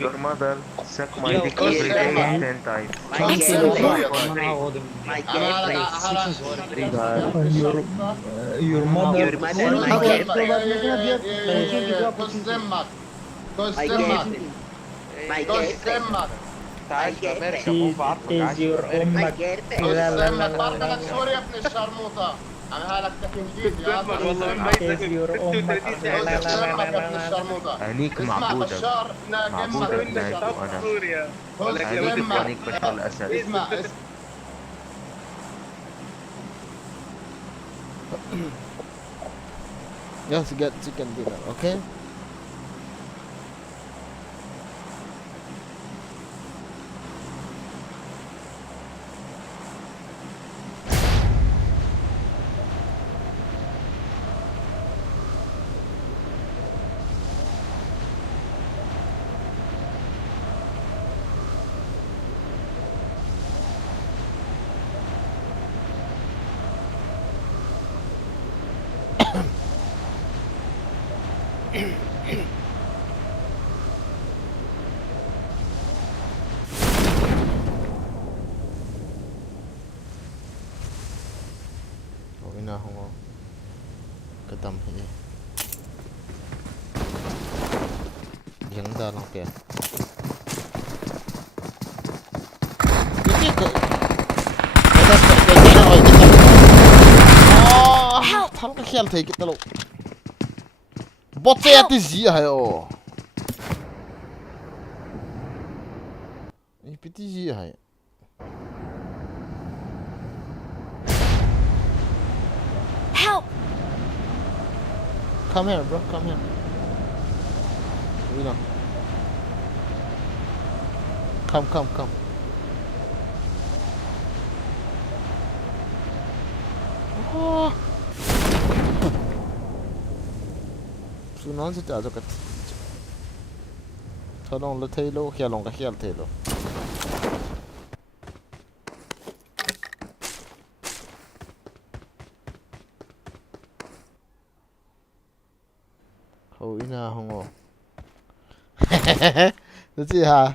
Your mother suck my Yo, dick close every them day up. 10 times. My كم girlfriend. كيلو Sorry. فوق انا هاخذ My انا girlfriend. your mother Your mother, my Okay, girlfriend. provas na diet, opportunity go opportunity. My girlfriend. My girlfriend. انت عايش في امريكا She مو بعرفك is عايش في your امريكا. My أمك. girlfriend. لا لا لا لا بعرف لا انك لا. سوري يا ابن الشرموطة. انا هلك تحكي جديد يا She is your أمك. لا لا لا لا لا سمك يا ابن لا. الشرموطة. أنيك اسمع معبودك بشار ناقم معبودك مك نايف بشار. وأنا خذ أنيك سمك. وأنيك بشار الأسد. اسمع Just get chicken dinner, okay? Ina ho kadam hi yang da lang kaya ini ke ada kerja oi kita oh thang ka khial thei kita lo bot se ati ji hai o ni piti ji hai Come here, bro. Come here. You know. Come. Oh. Sunan se ta kat. Thalong le thailo, khialong ka khial thailo. Oh, ina hongo. Được gì hả?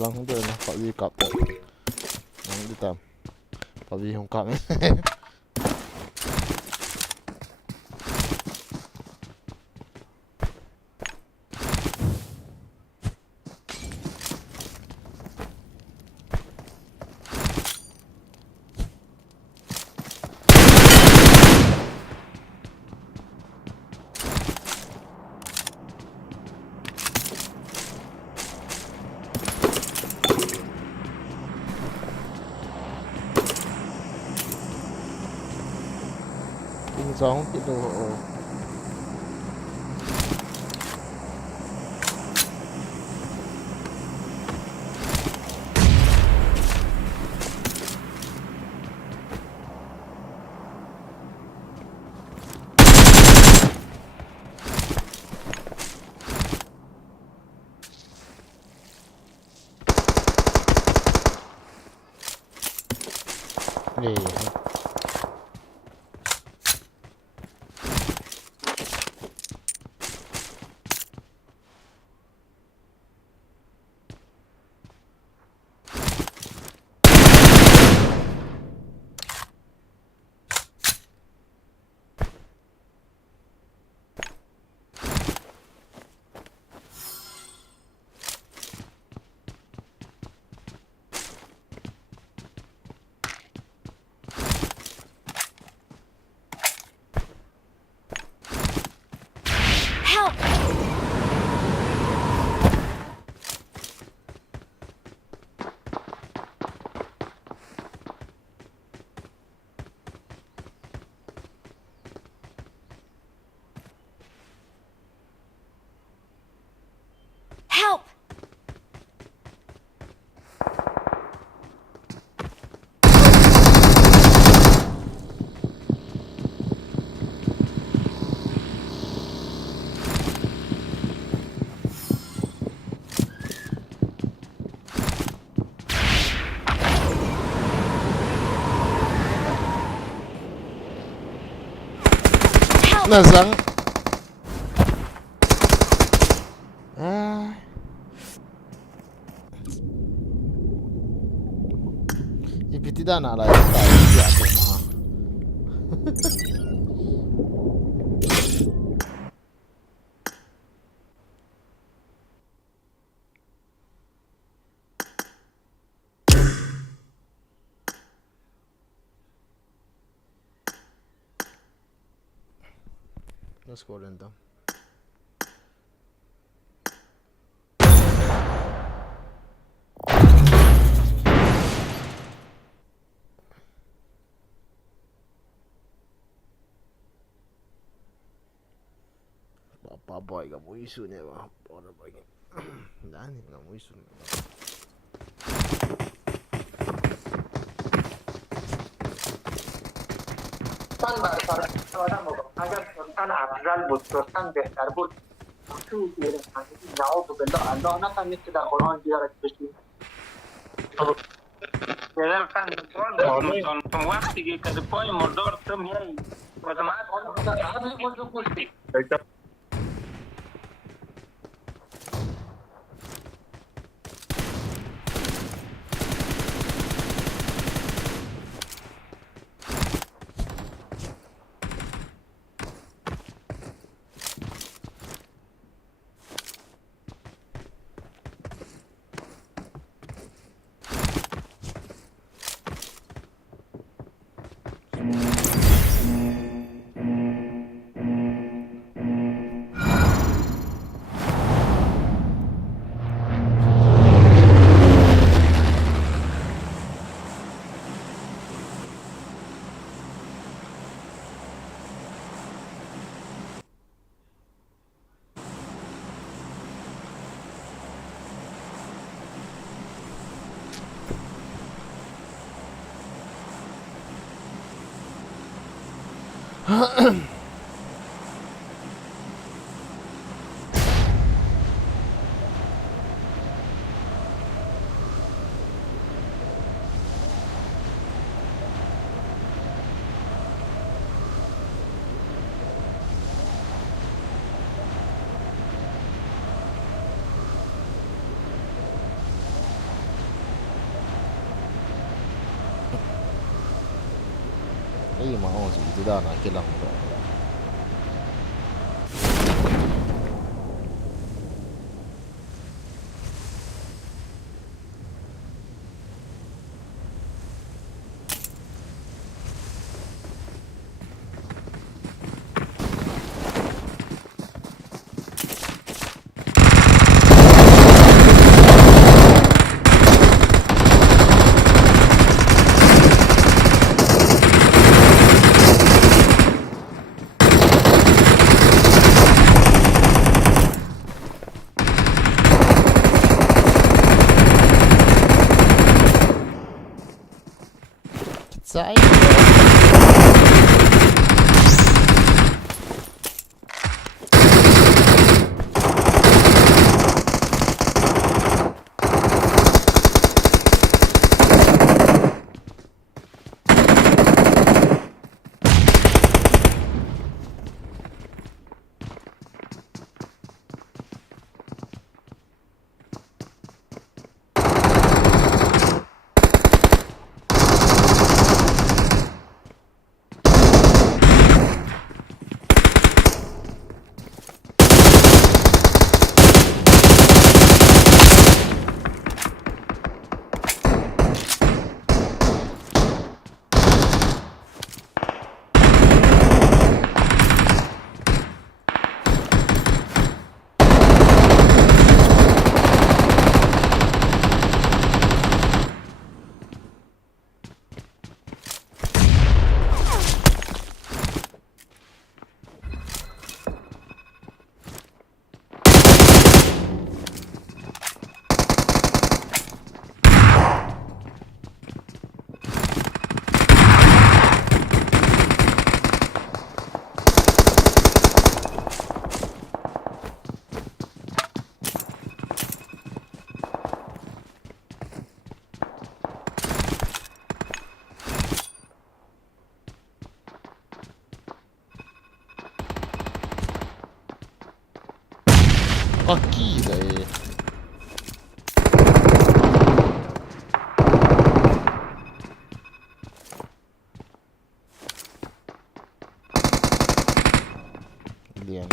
Lang không được, phải đi cặp rồi. Lang đi tầm. Phải đi không cặp ấy. Giống cái đồ này Nasang. Ah. Ipiti dah nak lah. Tak dia tu mah. Let's go then. Papa boy kamu isu ni bah. Orang boy. Dah ni kamu isu ni. Sultan Afzal بود sultan بهتر بود تو ایران نعوذ بالله الله نتونست در قرآن بیارد بشین وقتی که کد پای مردار تو میای و جماعت قبل موضوع گوشتی Ini mau sih itu dah nak kilang tu. Saya kaki saya. Dia yang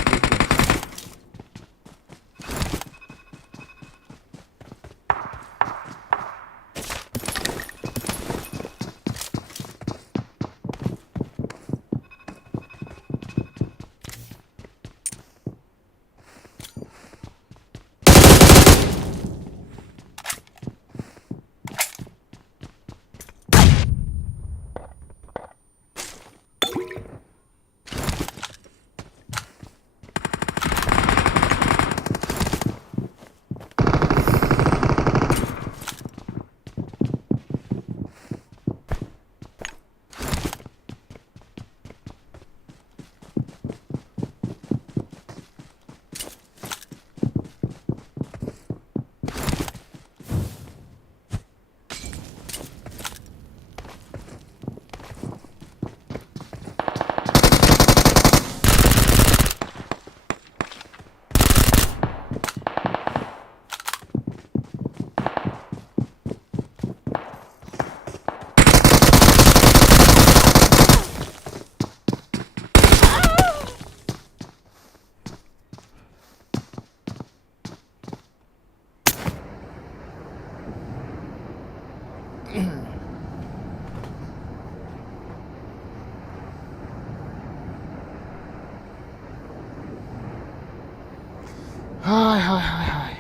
hai hai hai hai.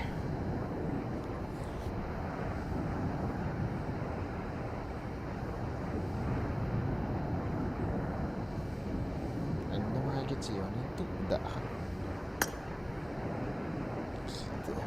Anda mah kecil ni tu dah. Kita.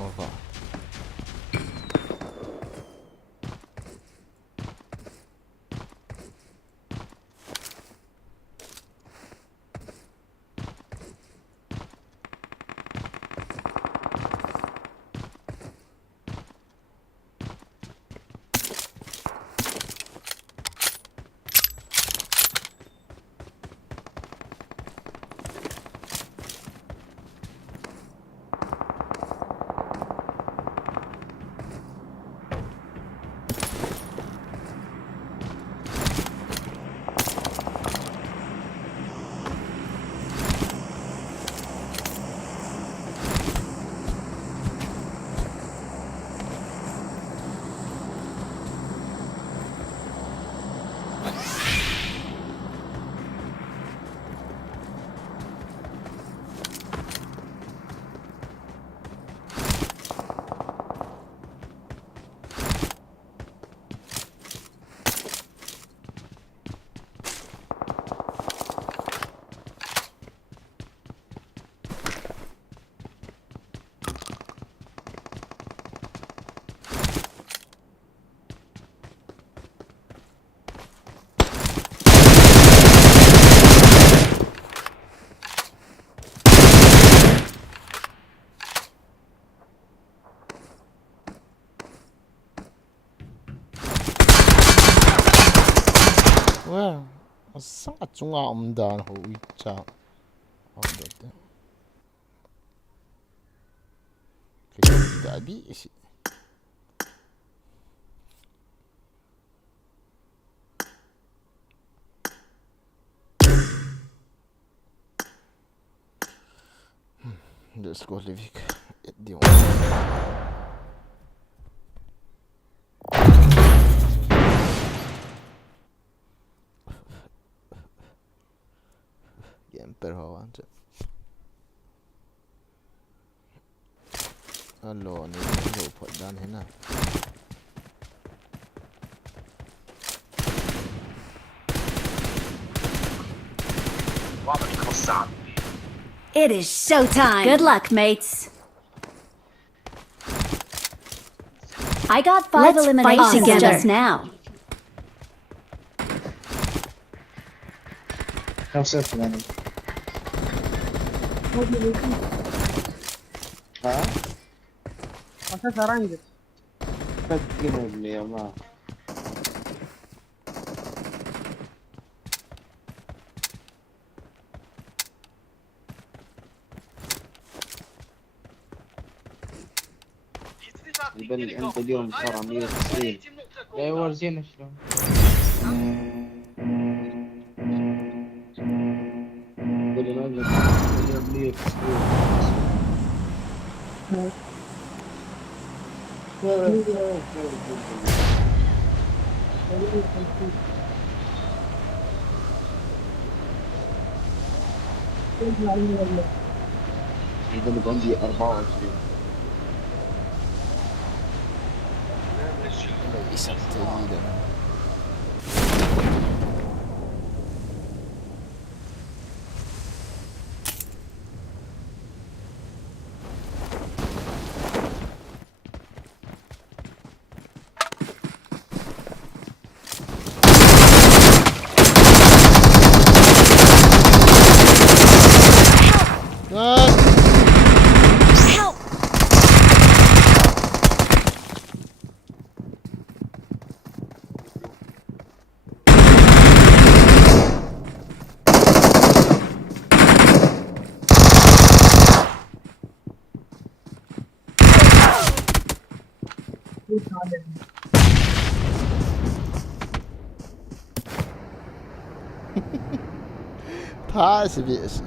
Apa? sangat sunga umdan ho icha awdate tidak habis det skulle vi det Jämper har han inte. Hallå, ni går på den här. It is showtime. Good luck, mates. I got 5 eliminations just now. Masa sekarang gitu. يبل انت اليوم ترى 190 لا يورجينا شلون. يقول لي اليوم 190 يقول لك عندي 24 Isang tiden. Taas biasa.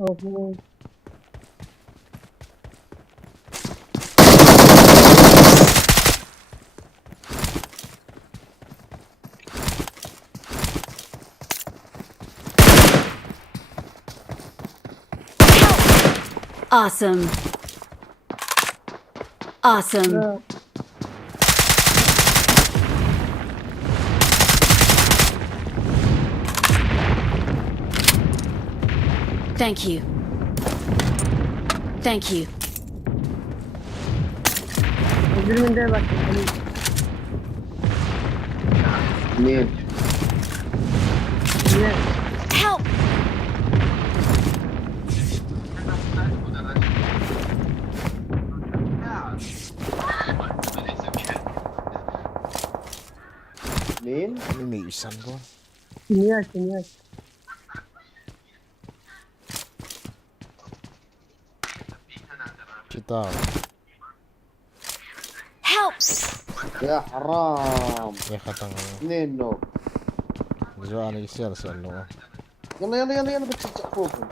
Oh. Awesome. Awesome. Yeah. Thank you. Thank you. Öbüründe bak. اثنين Help! مين؟ Linisan ko. Sinias. Kita. Help! يا حرام. Ya katang. 2 نو. Diyo ano isel sa no. يلا بتشجع فوقهم.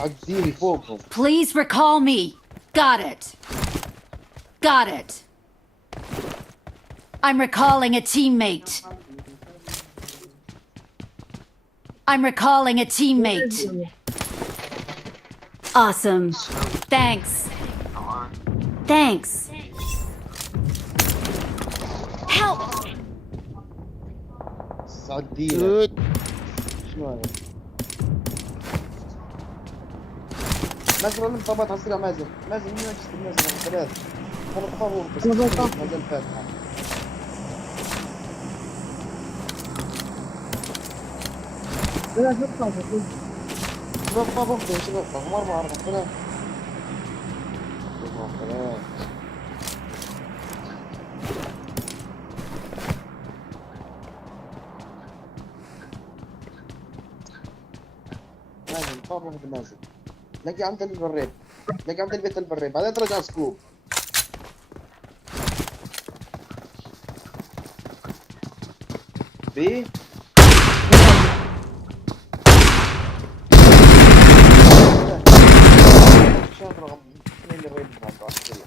عجزيني فوقهم. Please recall me. Got it. Got it. I'm recalling a teammate. I'm recalling a teammate. Awesome. Thanks. Thanks. Help! عدينا. Good. شنو هذا؟ مازن ولا مطابات على السريع مازن مين وجهك مازن على 3 3 طابور بس مازال فاتحة لا شوف شباب طابور يا شباب رقم 4 رقم 3 رقم 3 مازن طابور مازن لقي عند البريد لقي عند البيت البريد بعدين ترجع سكوب بي شاف رقم 2 الريد معك عسكري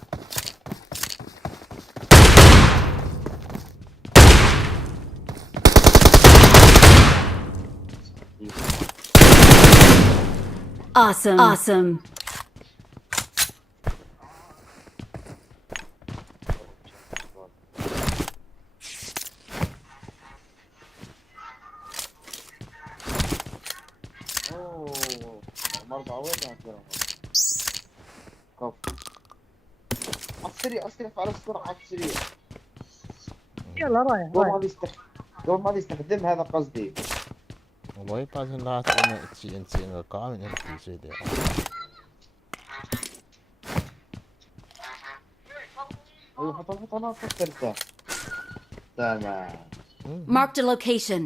Awesome. Awesome. اوه مرضى وين كف على السريع على السرعة على السريع يلا رايح قبل ما يستخدم هذا قصدي والله بعدين لا تقول انت القائم انت شيء ده. ايوه حط انا فكرته تمام Marked a location.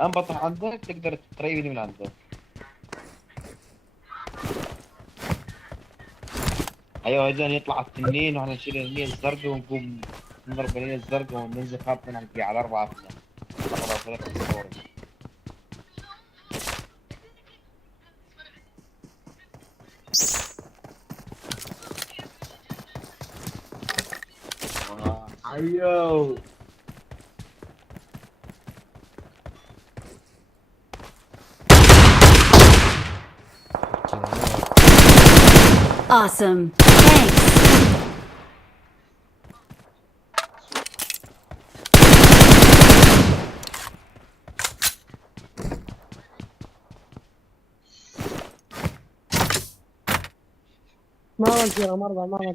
انبطح عندك تقدر تقريبني من عندك ايوه اذا يطلع التنين واحنا نشيل النين الزرقاء ونقوم نضرب النين الزرقاء وننزل خابطين على 4 ايوه Awesome. Thanks. ما كثير مرضى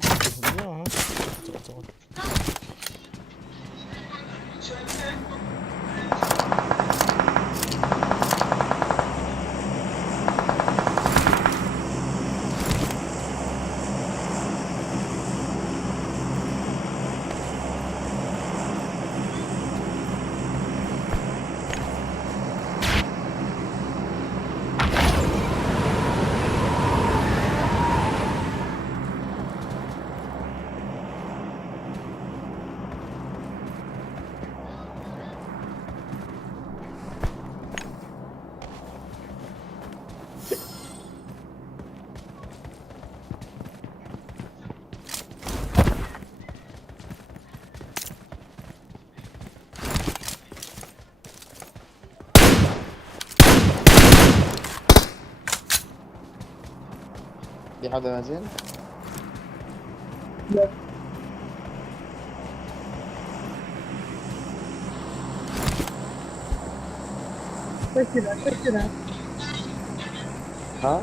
في حدا نازل؟ لا كذا ها؟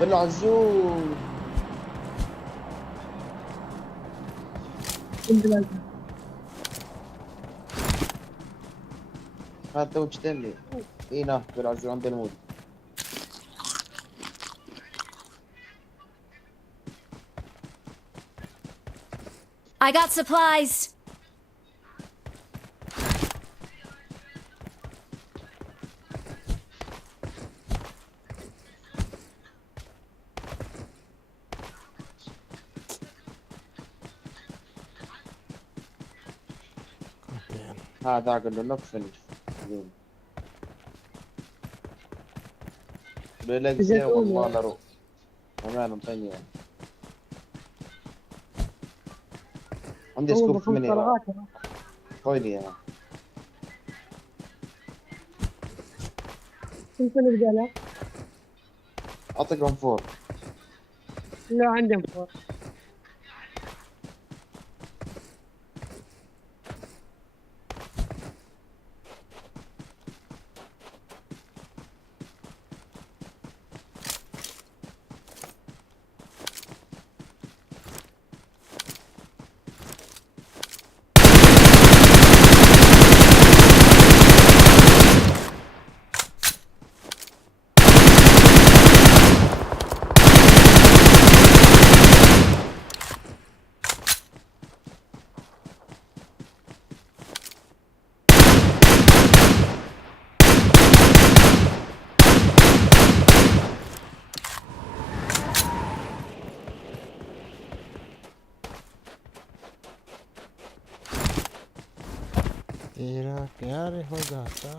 بالله عزوز şimdi geldi. حتى وتشتمي اي نعم بالعزيز عند الموت I got supplies. هذا قال له نقفل بلا Bize دسيه de oluyor. والله لا روح امان ثانيه عندي هو سكوب بخمس مني طلقات يا. طويلي يا كنت نبدا له. اعطيكم فور لا عندي مفر. Era chiaro giocata.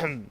Không.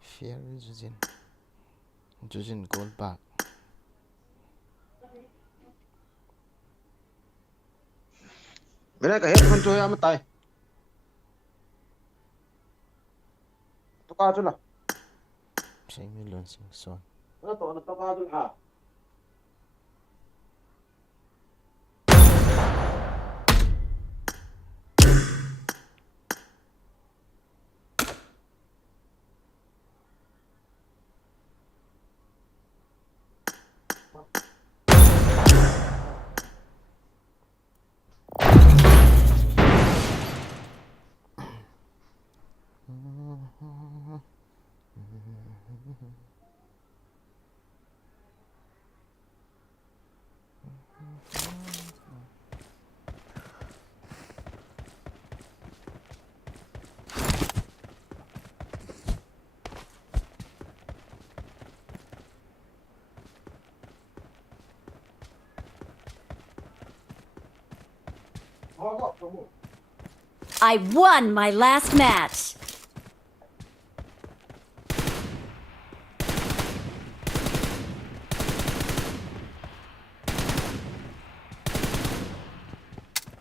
Fear is Jujin gold back. Mira cái hết con chơi am tay. Toka tu lah. 6 million sing son. Nó to nó toka tu ha. I won my last match.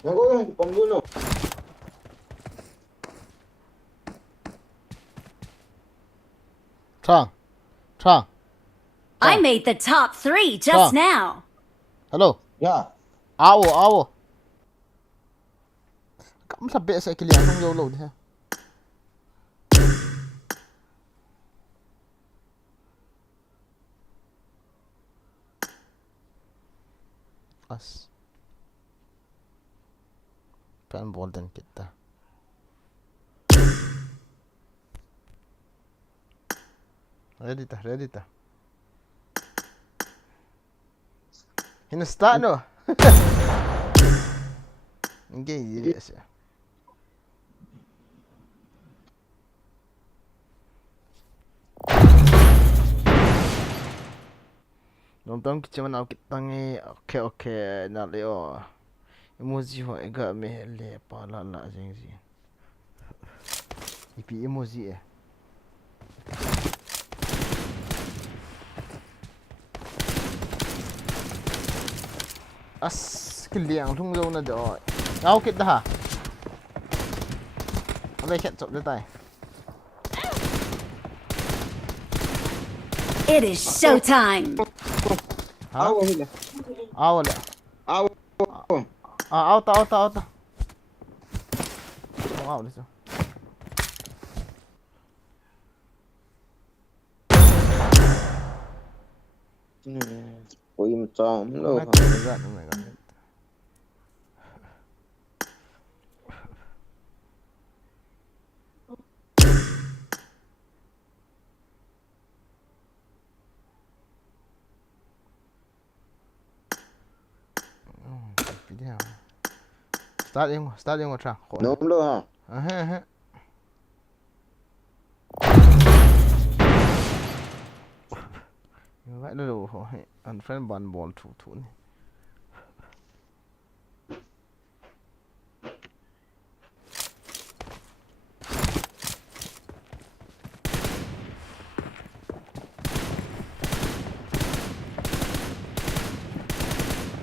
Nako, pambuno. Trang. I made the top 3 just now. Hello. Ya. Awo. Kamu sampai saya kilian không vô lộn ha. As. Pen bolden kita. Ready ta. Hina start no. Okay, yes. Nonton cuman aku tangi okay nak leo. Emoji ho ega me le pala la jeng ji. Ipi emoji eh. As kiliang thung zo na do. Ngau kit dah. Ame khat chop de tai. It is showtime. Awo hila. Awo le. Awo. Auto. Wow, this. Ôi macam Oh lo. my god. Start yung tra. Nom lo ha. Vậy nó đủ hỏi ăn friend bàn ball thủ này.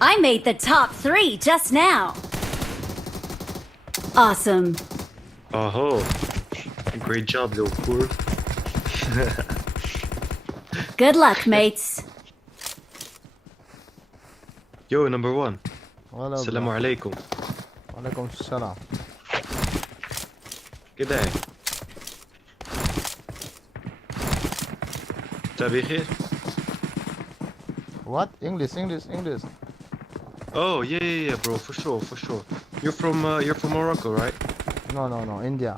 I made the top 3 just now. Awesome. Oh, great job, Liverpool. Good luck, mates. Yo, number 1. Hello. Assalamu alaikum. Walaikum salam. كده بخير. What? English. Oh yeah, bro, for sure. You're from Morocco, right? No, India.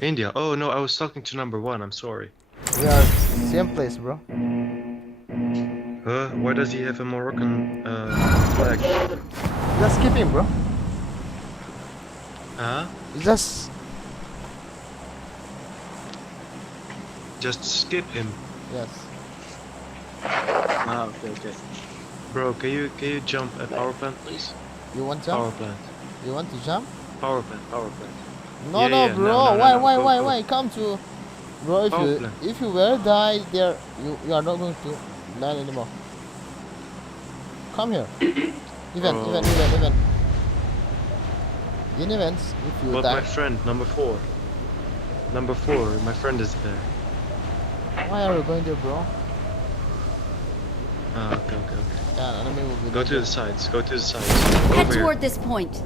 India. Oh no, I was talking to number 1. I'm sorry. We are same place, bro. Huh? Why does he have a Moroccan flag? Just skip him, bro. Huh? Just skip him. Yes. Ah, okay. Bro, can you jump at power plant, please? You want Power jump? plant. You want to jump? Power plant, power plant. No, Yeah, no, yeah, bro. no, no, why, no, why, go, why, go. why? Come to, bro. Power plant. If you will die there, you are not going to land anymore. Come here. Event, Bro. event, event, event. In events, if you But die, my friend, number 4. Number 4, my friend is there. why are you going there, bro? Ah, okay, okay, okay. Yeah, enemy will be Go there. to the sides, go to the sides. Go Head over here. toward this point.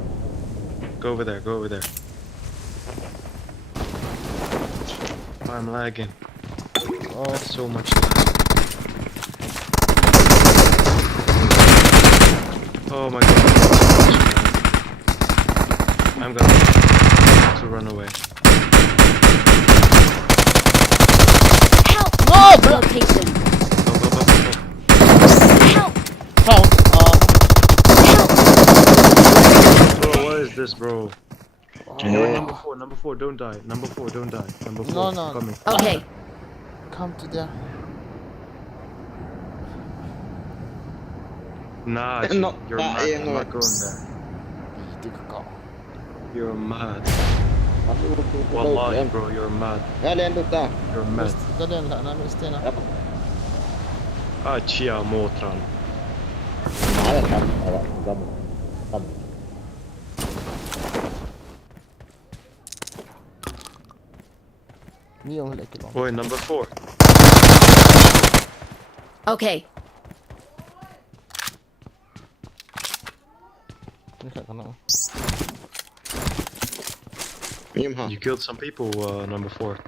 Go over there, go over there. Oh, I'm lagging. Oh, That's so much lag. Oh my god. I'm gonna have to run away. Help! no, bro. Location. Go, go, go, go, go. Help! Found. Bro, what is this, bro? You're number 4, don't die. Number 4, don't die. Number 4, No, no. I'm coming. Okay. Come to there. Nah, G, No, you're nah, mad. yeah, I'm no. not going there. You're mad. Wallahi Wallahi, bro, you're mad. يلا عنده بتاع You're mad. Dali, لا أنا مستنى. Ah, chia motran. على الحق ضمن ضمن مية هلا كده. Boy, number 4. Okay. Nika kana. مين ها You killed some people, number 4.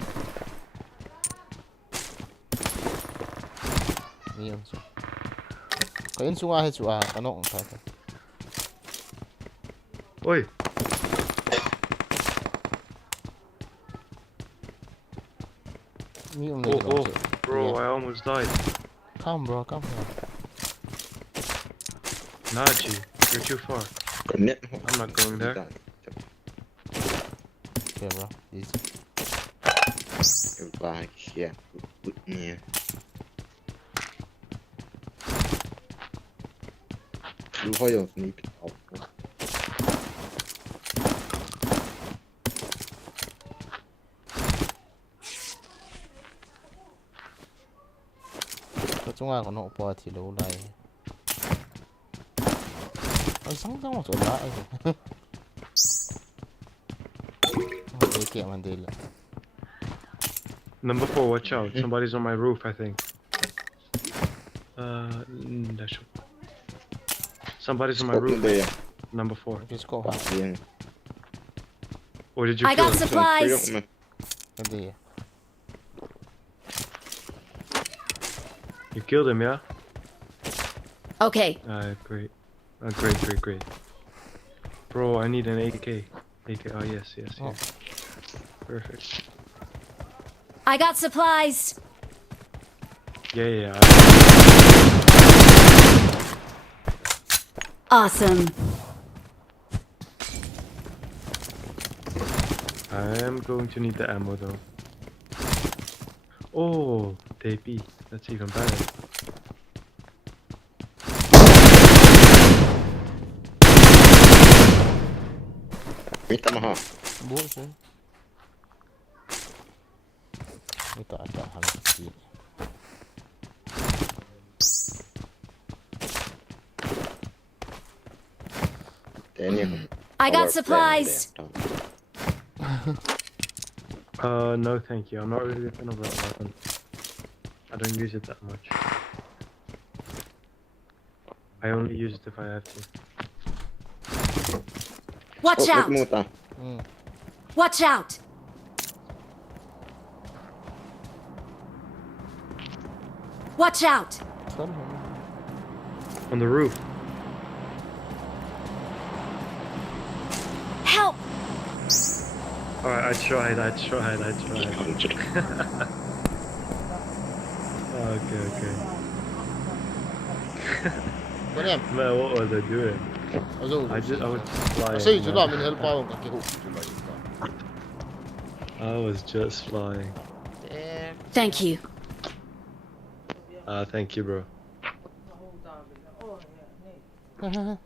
مية نسو. Kain sunga he chua kano ang tata. Oi, Miyong oh, nila. oh, bro, I almost died. Come bro, come here. Nah, G, you're too far. كنت I'm not going there. Okay bro, easy. والله يا ودني الهايو سنيك Có chúng ta còn nộ qua thì lâu này. Sáng sáng một chỗ lại. Để kẹo mình đi lại. Number 4, watch out. Somebody's on my roof, I think. That's somebody's on my roof. Number 4. Let's go. بعدين Or did you I kill got him? supplies. Cái gì? You killed him, yeah? Okay. Great. Great, great, great. Bro, I need an AK. AK, oh yes, yes, Oh. yes. Perfect. I got supplies. Yeah, yeah, Awesome. I am going to need the ammo though. Oh, TP. That's even better. انت ما ها بوش. Ito ata halos di. تاني I got supplies. No thank you. I'm not really a fan of that weapon. I don't use it that much. I only use it if I have to. Watch out. موتة Watch out. Watch out. On the roof. Help. Alright, I tried. Okay, okay. Bani Man, what was I doing? Azo. I was just flying. Kasi man. jula min help ako kaki hook jula. I was just flying. Thank you. Thank you, bro.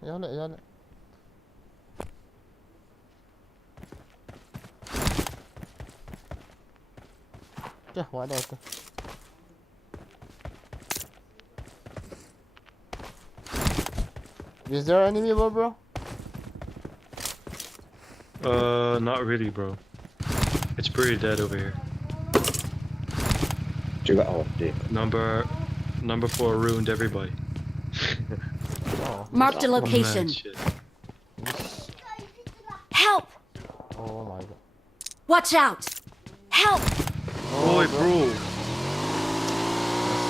Yala yala. Okay, why not? Is there enemy, bro? Not really, bro. It's pretty dead over here. Chưa gạo đi. Number 4 ruined everybody. Oh, Marked a Oh, man, location. shit. Help! oh my god. Watch out! Help! Boy, bro.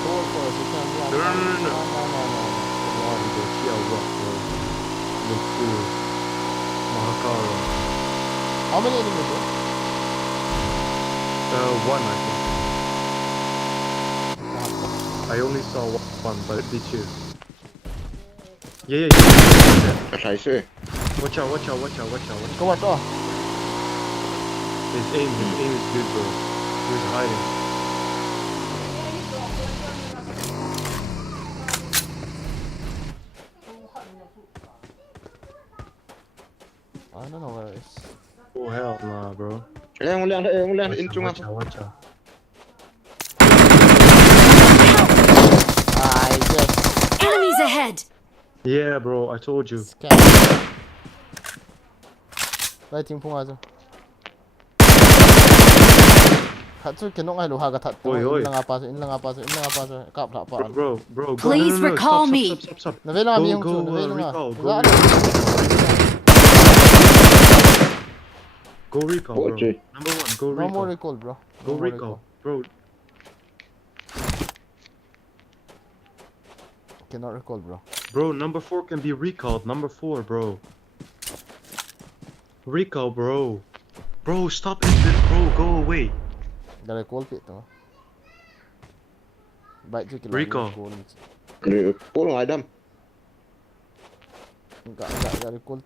Sword for us, you can't be on No. no. Wow, he goes, yeah, rough, bro. Look cool. Mahakara. How many enemies, bro? One, I think. I only saw one, but it'd be two. Yeah. Sai xe. Watch out. Go watch out. His aim is good, bro. He was hiding. I don't know where it is. Oh, hell nah, bro. Lên, in chung Watch out. I just Enemies ahead! Yeah, bro, I told you. scam. Đây team phung aja. Thật sự cái nông ai lù hà cái thật. Oi. In lang apa so. Kap tak apa. Bro, go. Please No, recall me. Stop. Na vela Go, mi yung go, chu, na vela nga. recall, go, Wala. Go recall, bro. Okay. Number 1, go No more recall. recall, bro. Go No more recall, bro. Cannot recall, bro. Bro, number 4 can be recalled. Number 4, bro. Recall, bro. Bro, stop it, bro. Go away. Dah recall pit tu. Baik je kita Recall. Pull ngoài đâm. Enggak recall.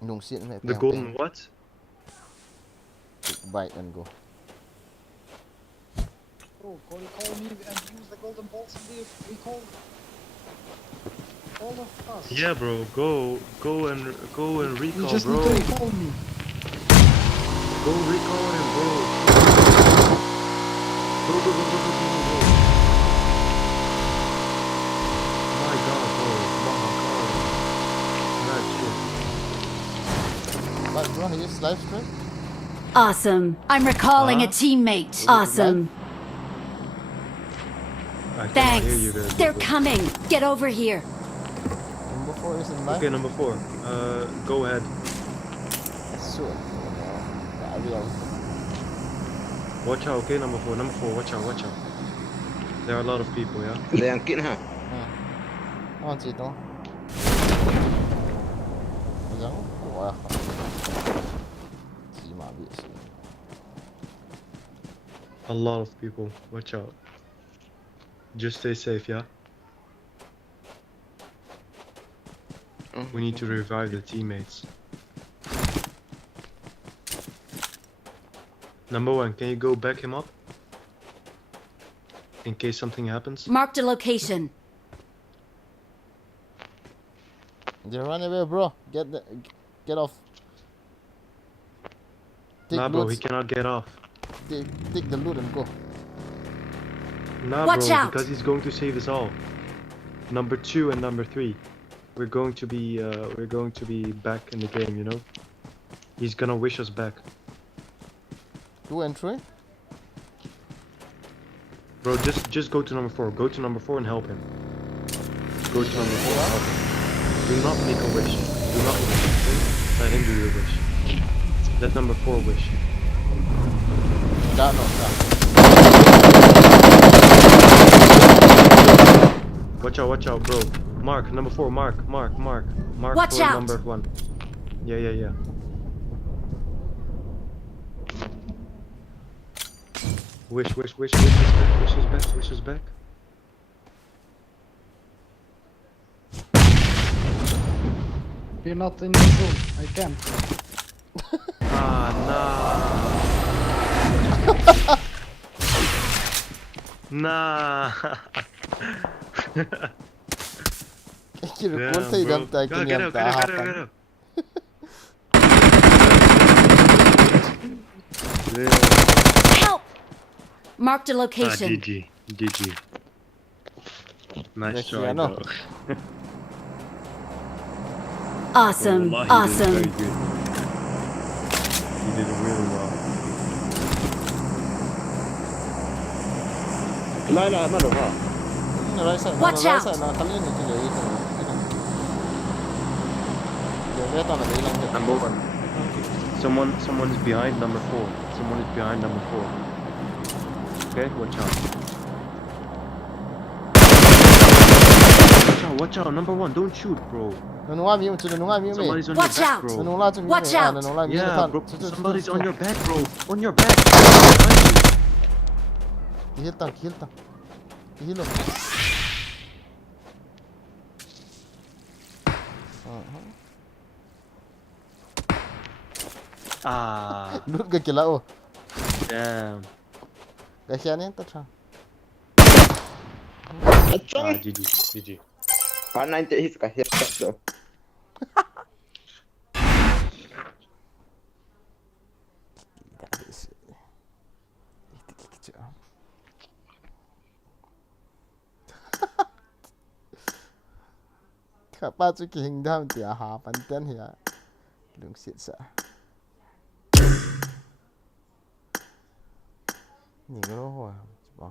Nung sit mẹ. The golden what? Bite and go. Bro, recall me and use the golden balls and recall all of us. Yeah, bro. Go and recall, You just bro. need to recall me. Go recall him, bro. Go. My God, bro. That shit. But bro, he is live stream. Awesome. I'm recalling a Huh? teammate. Awesome. I cannot Thanks. hear you there, They're bro. coming. Get over here. Number 4 is in live. Okay, number 4. Go ahead. Sure. I will. Watch out, okay, number 4, watch out. There are a lot of people, yeah? Lên kỹ hả? Oh, chị to. Giống của chỉ mà bị sự. A lot of people, watch out. Just stay safe, yeah? We need to revive the teammates. Number 1, can you go back him up? In case something happens? Marked a location. They run away, bro. Get off. Nah, bro, he loot. cannot get off. Take the loot and go. Nah, Watch bro, out. because he's going to save us all. Number 2 and number 3. We're going to be back in the game, you know? He's gonna wish us back. 2 and 3. Bro, just go to number 4. Go to number 4 and help him. Go to number 4 and help him. Do not make a wish. Do not wish, okay? Let him do your wish. Let number 4 wish. No. Watch out, bro. Mark, number 4, mark. Watch for out. number 1. Yeah. Wish is back. You're not in the zone. I can't. Nah. Ikke recall tayo dam tayo Get out. kiniyam Yeah. Marked a location. GG. GG. Nice Let's see, try, I know. though. Awesome. Wallahi, you did very Awesome. good. You did really well. لا لا ما له ها right side. Watch right out. side. Nah, kalian itu jadi itu. Dia tahu nak hilang dia. Number 1. Someone is behind number 4. Someone is behind number 4. Okay, watch out. Watch out, number 1, don't shoot, bro. Nunga miu, tu nunga miu me. Somebody's on Watch your back, out. bro. Nunga tu miu. Watch out. Nunga miu Yeah, depan. bro. Tu, tu, tu, Somebody's tu. on your back, bro. On your back. Behind you. Kihil tang. Kihilo. Ah, Lut ke kilao. damn. Kasihan ni tak sah. Ah, GG. GG. أنا أنت هيك كهير كده Các bạn chú kỳ hình đam tỉa hà bắn tên thì đừng xịt sợ. Nhìn cái đó hồi bỏ.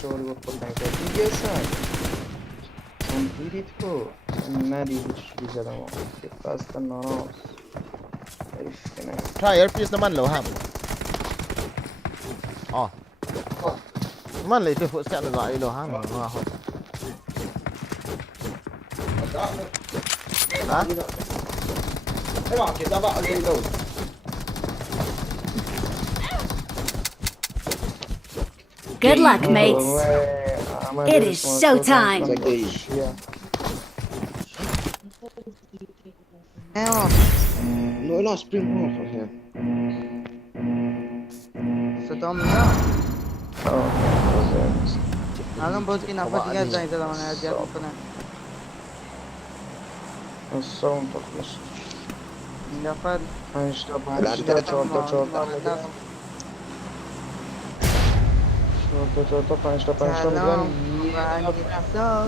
Sorry, what for like that? Yes, sir. Complete ko. Nari di jalan mo. Basta no. Try earpiece naman low ham. Oh. Naman late to foot step na low ham. Ha? Ewan, kita ba ang daw? Good luck, mates. It is showtime. No لا spring off here Sedom na. Alam boss kenapa tiga saya dalam aja apa na? Sound takmış. Dapat İşte başta çorta. Çorta pançta salam.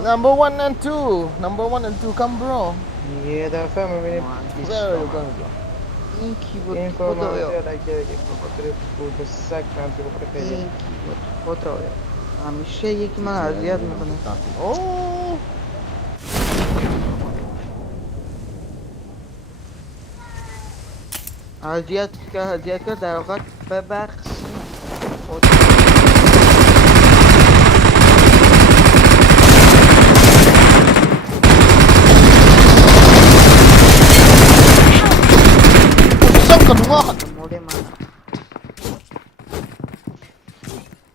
Number 1 and 2. Number 1 and 2 come bro. Yeah, the family. Where are you going bro? Inki Information foto yo. like the second Inki foto yo. हमेशा ये कि मैं आज़ियत में बने Oh. आज़ियत का दावत बबख्श मोड़े मार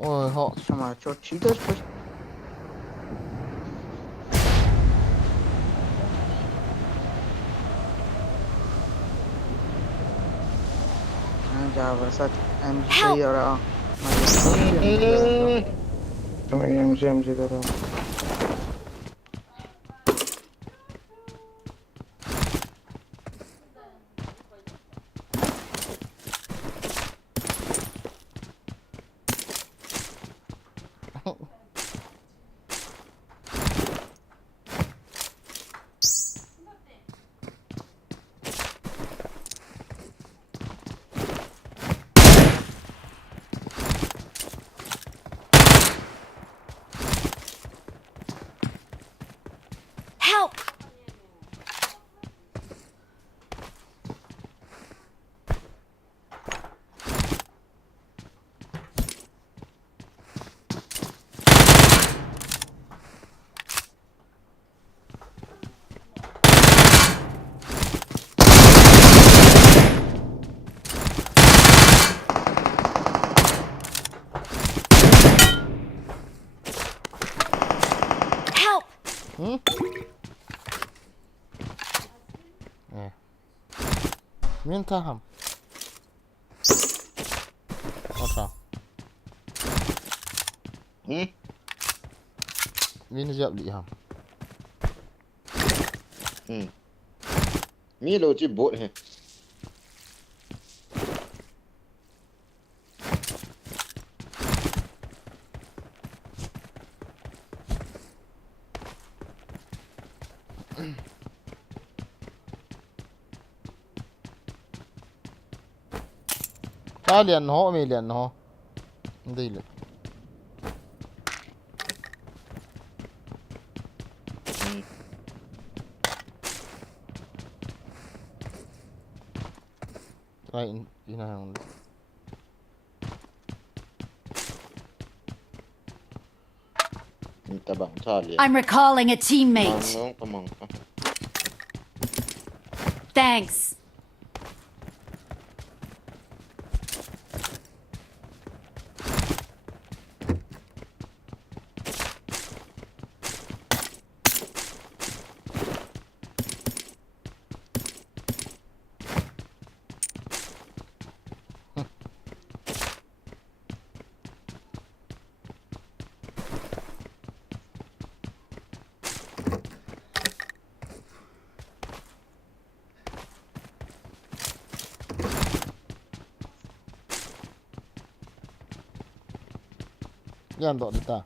Ôi họ sama cho cheaters pues जा बरसात एमजी और MG da. Miễn tha hầm. Ủa sao? Miễn dẹp đi hầm. Mi lo chỉ bột hè. Ta liền họ mày liền họ. Đây là. Right, you know. Tabang Charlie. I'm recalling a teammate. Come on. Thanks. Yan dọ ta.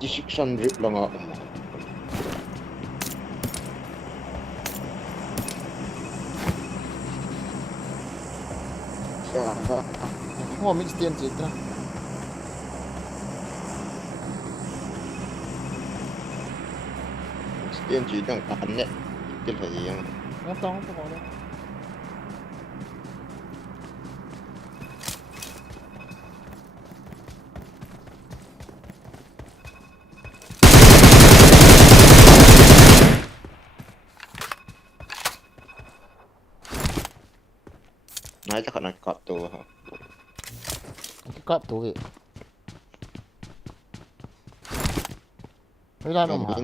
Dissection rip lang ako. Hoa mix tiền chết ra. Tiền chỉ đang tán nhẹ. Cái là gì không? Nó to có đâu. Nói chắc là cọp tù hả? Cái cọp tù vậy. Mới ra đâu mà.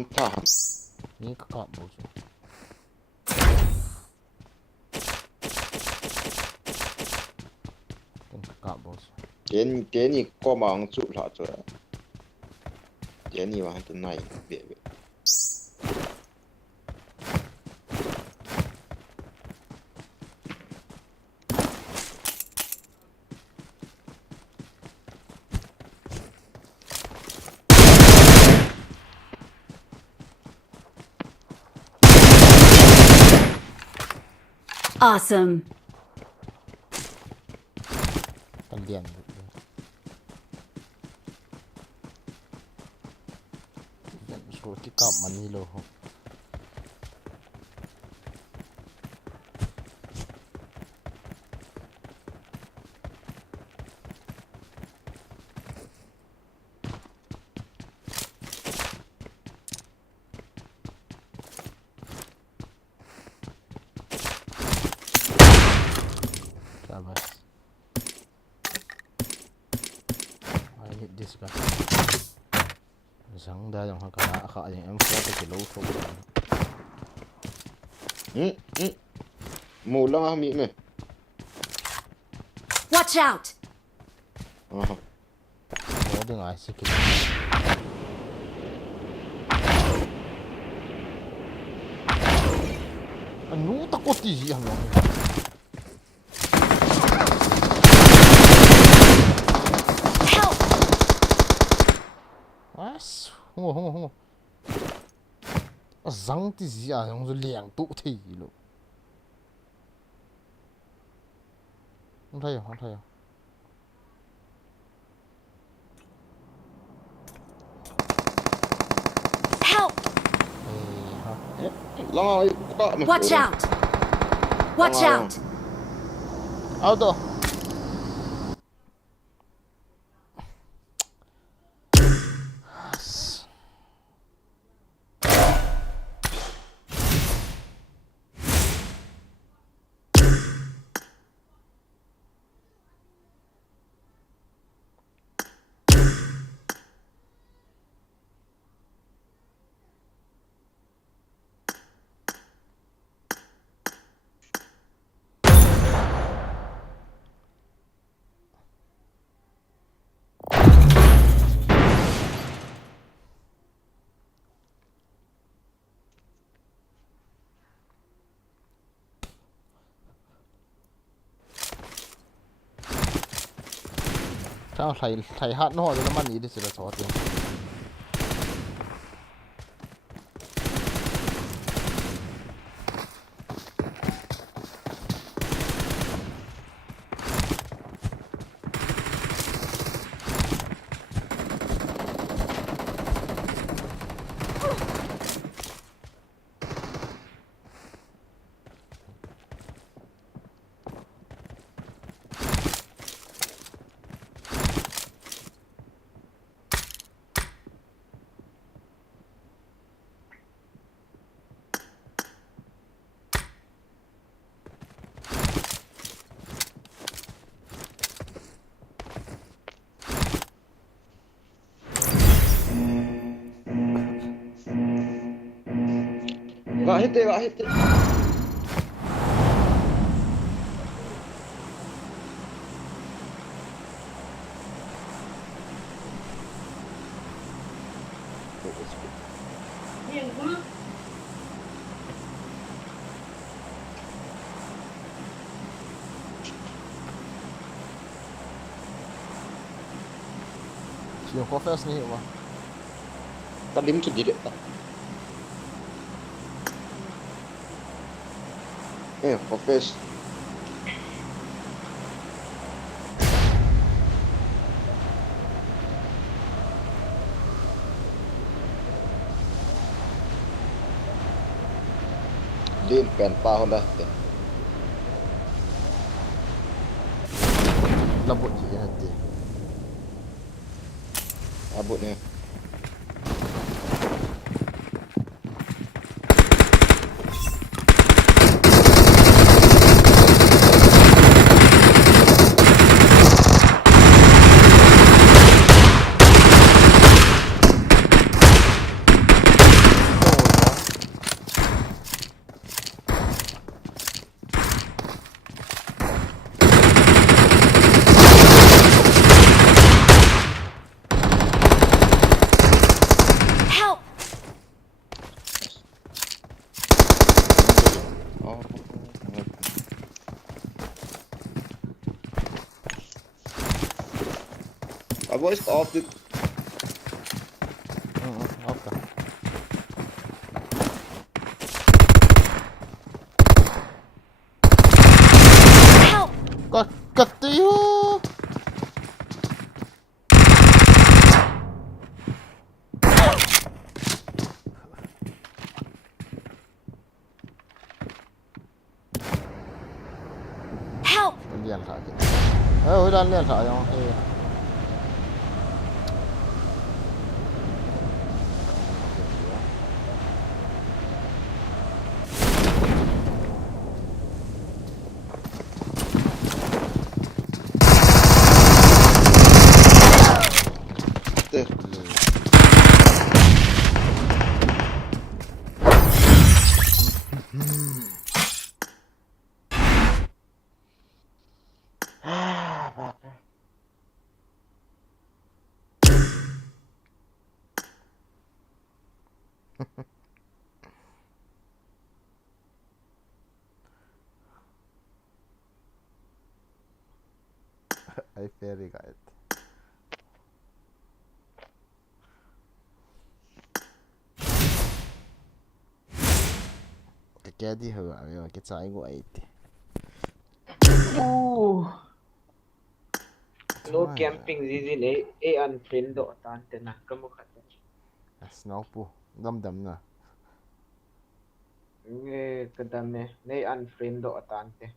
Ní cái cọp bố chú. Cái cọp bố chú. Cái này có mong chụp lại rồi. Cái này hoàn toàn này biệt. Awesome. Tầm điện. Số cái cọp mà như lô không. I need this guy. Sáng đây dòng cả khả những em có cái lỗ không. Mù lắm hả mẹ? Watch out. Có đừng ai sẽ kịp. Anh nú tao có tí gì hả? Không. Răng tí gì à, không rồi liang tụ thì luôn. Không thấy không? Long ao có mà Watch out! Watch Long ao. out! Auto. Sao thầy hát nó rồi nó mang gì đi sẽ là số tiền. Vạ hết tê. Chỉ có phép này mà. Ta đếm chút gì đấy ta. For fish. Din pen pa Honda. Labot gì hết đi. Abot nè. My voice off the Off ka. Katiyo. Help! Liên thả kìa. Ôi đang liên thả không? I very good. Cái đi hở rồi cái trái của ấy thì. No camping zizin e unfriend do tan tena kamu kata. Snow po. Dam na. Kadame, nay unfriend do atante.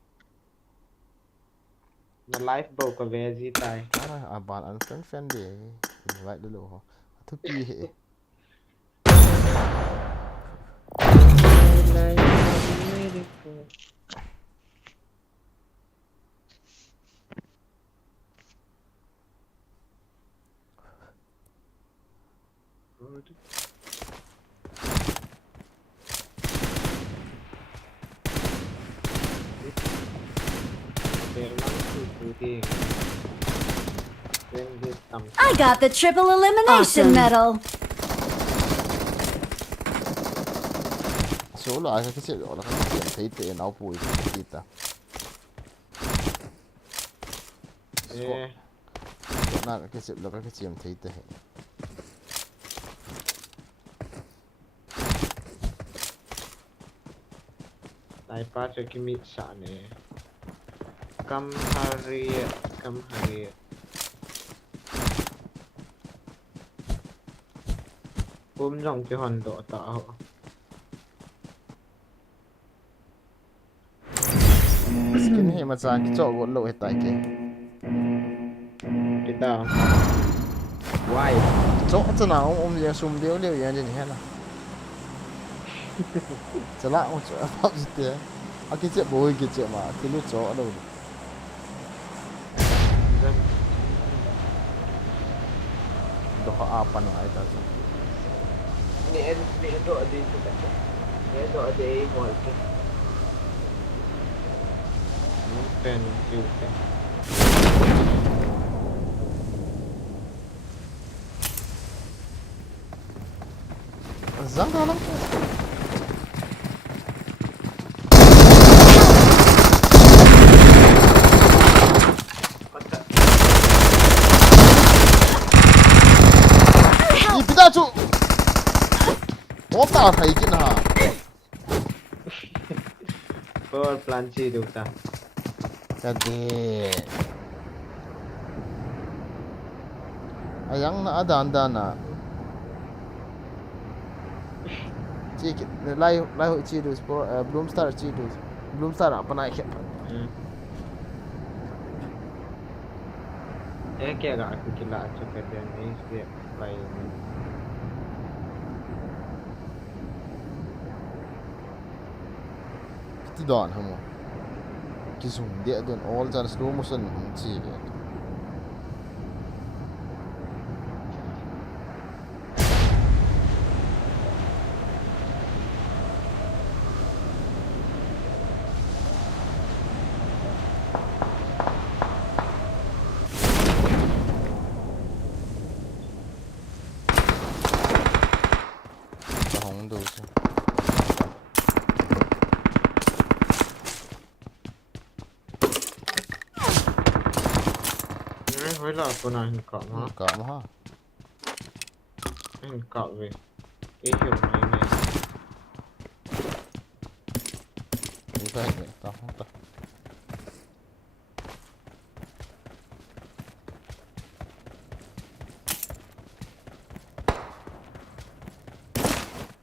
Na life bow ka vezi tay. Aban unfriend dia. Invite dulu ho. Tepi he. I got the triple elimination Awesome. medal. Số loại cái chuyện đó là cái chuyện thấy tệ nào bùi thịt à. Chỗ nào cái chuyện là cái chuyện thấy tệ. Tay pa cho kimi sa ne. Kam hari. Rong cái hòn độ tạo. Skin he mà sang cái chỗ gỗ lộ hết tại kia. Cái tao. Why? Chỗ chỗ nào ông giờ sum điếu điếu gì hết là. Chả lạ ông chỗ pháp gì thế. Cái chuyện bồi cái chuyện mà cái lúc chỗ ở đâu. Đó apa nih itu? Ni do ada itu kan. Ni do ada mall ke. Pen juga. Zang dalam. Pitachu. What thấy chứ nào? Power plant sih itu ta. Jadi. Ayang na ada na. Cik, lai hội Cheetos, Bloomstar Cheetos. Bloomstar apa naik? Kayak agak aku gila cakap dia ni dia lain. Itu dah hamo. Kisum dia dan all jar slow motion hum Hối là cô nào hình cọ hả? Cả mà ha. Hình cọ về cái kiểu này. Ini kayak ni, tak.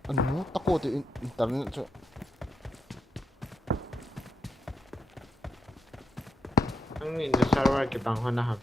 Anu takut tu internet tu. Ang ini server kita hana hak.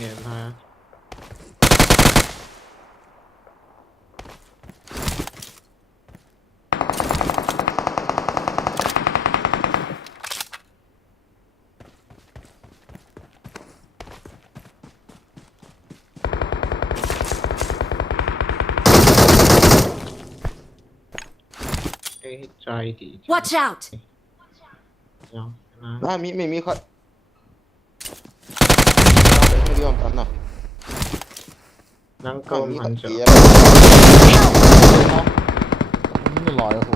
Nghiệm hả? try đi. Watch out!ไม่มีครับไม่ยอมตัดนะ Nang ก็ kom มีขั han ด så. เกียร์ นี่ลอยโห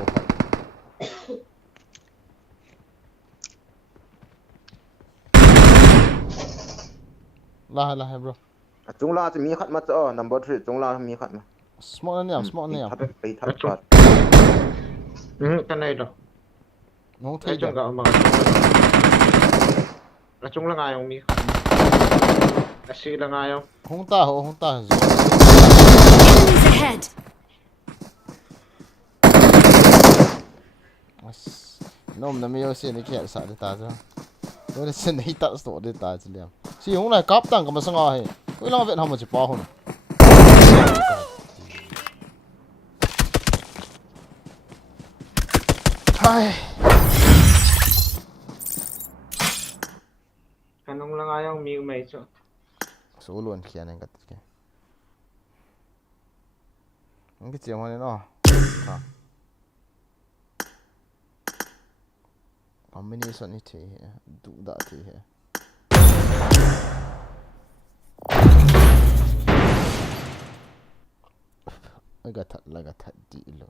ลาให้ bro จงลาจะมีขัดมาจ้ะ number 3จงลามีขัดมา smoke นั่นเนี่ย smoke เนี่ย ไปทับปัด Kanay do. น้อง Ay ที่ chung ka mga. La chung lang ayong mi. Kasi lang ayaw. ห้องตา Enemies ahead! Nôm nó mới xin cái kia sợ ta chứ. Tôi xin đi tắt số đi ta chứ liam. Xí hôm nay cáp tăng cái mà sang ai. Tôi lo viện họ một chỉ bao hồn. Hai. Anong lang ayaw mi umay so. Số luôn kia này cái kia. Cái chiều này nó. Combination này thì đủ đã thì hệ. Laga thật đi luôn.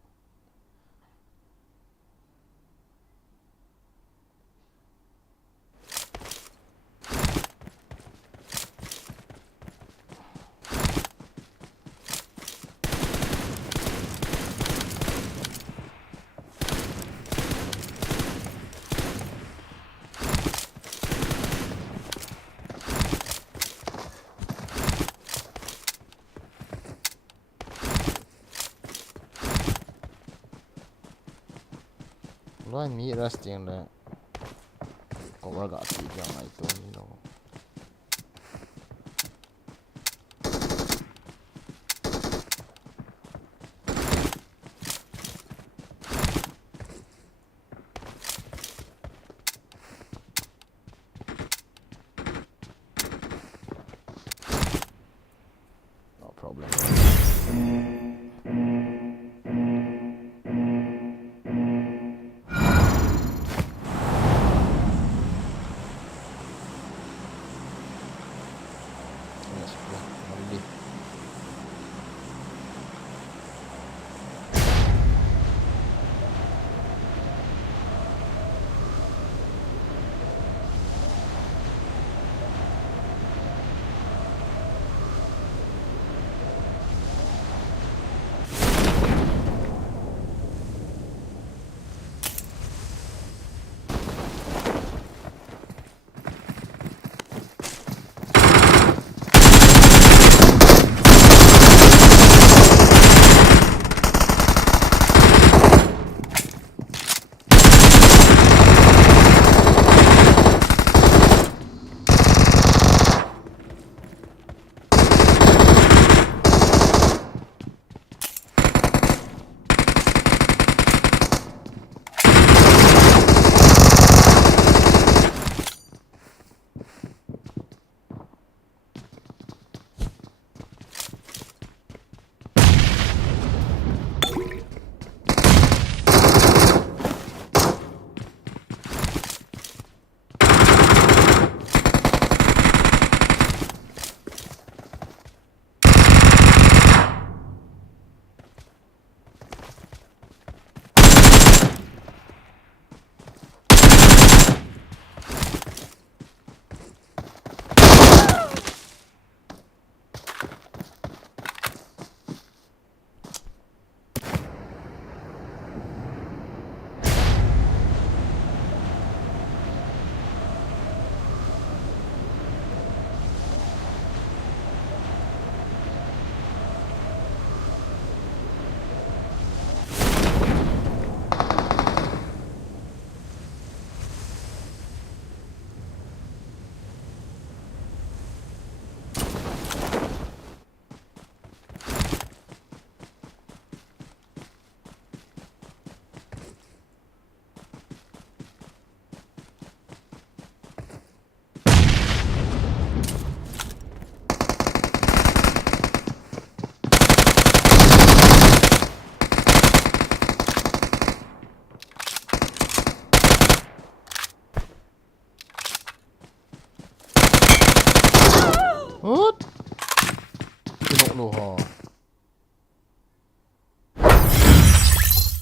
Lo mi resting le. Có ra gạt thì cho mày tôi như nó. No problem.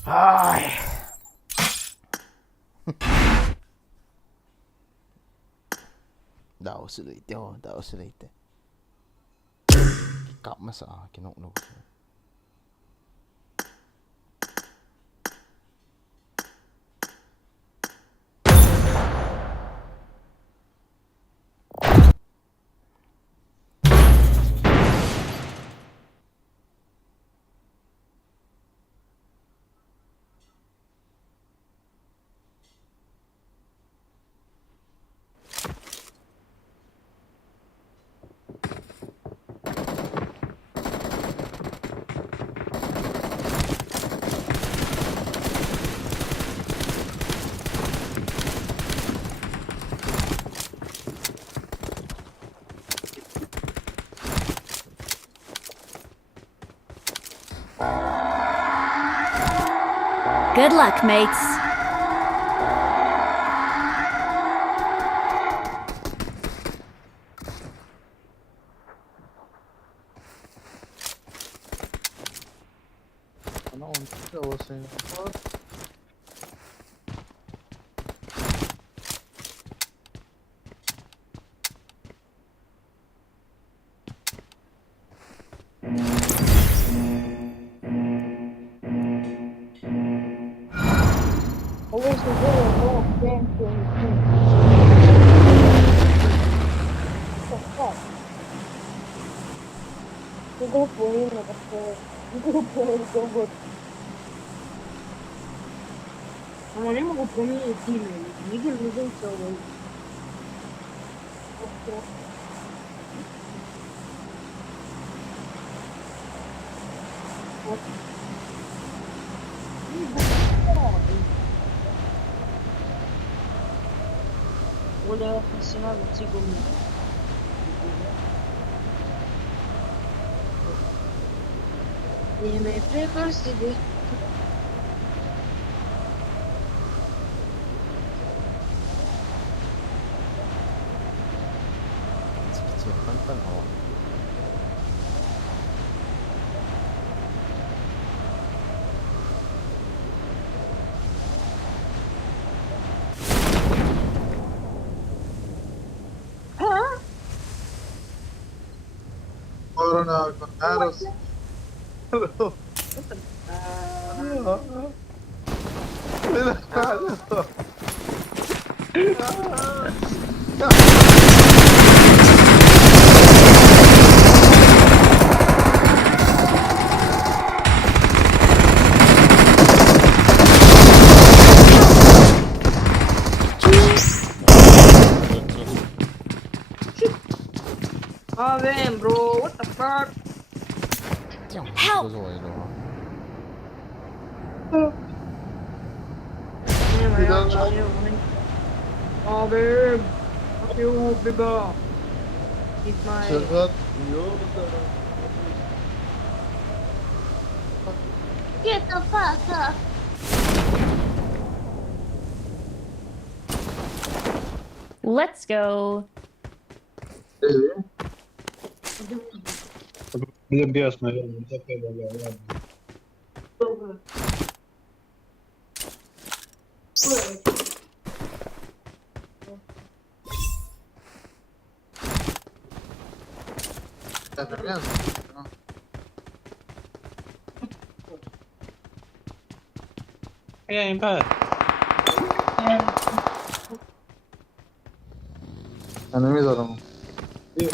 Ay. Daw sila ito, daw sila ito. Kikap masa, kinuknog siya. Good luck, mates. أنا قمت أوصل. هو يسجل هو كان يقول بوين بس يقول بوين يقول أنا ليه ما قلت بوين يتيم يجي اللي يسوي ولا حسنا بتيجوا не me prefers de Kecil kan awak. Corona coronavirus. Ah, damn, bro, what the fuck? Help! Oh, babe, fuck you, baby. He's my. شغال يوم Get the fuck up. Let's go. Bias na yun. Kaya yun ba? أنا مين ظلمه؟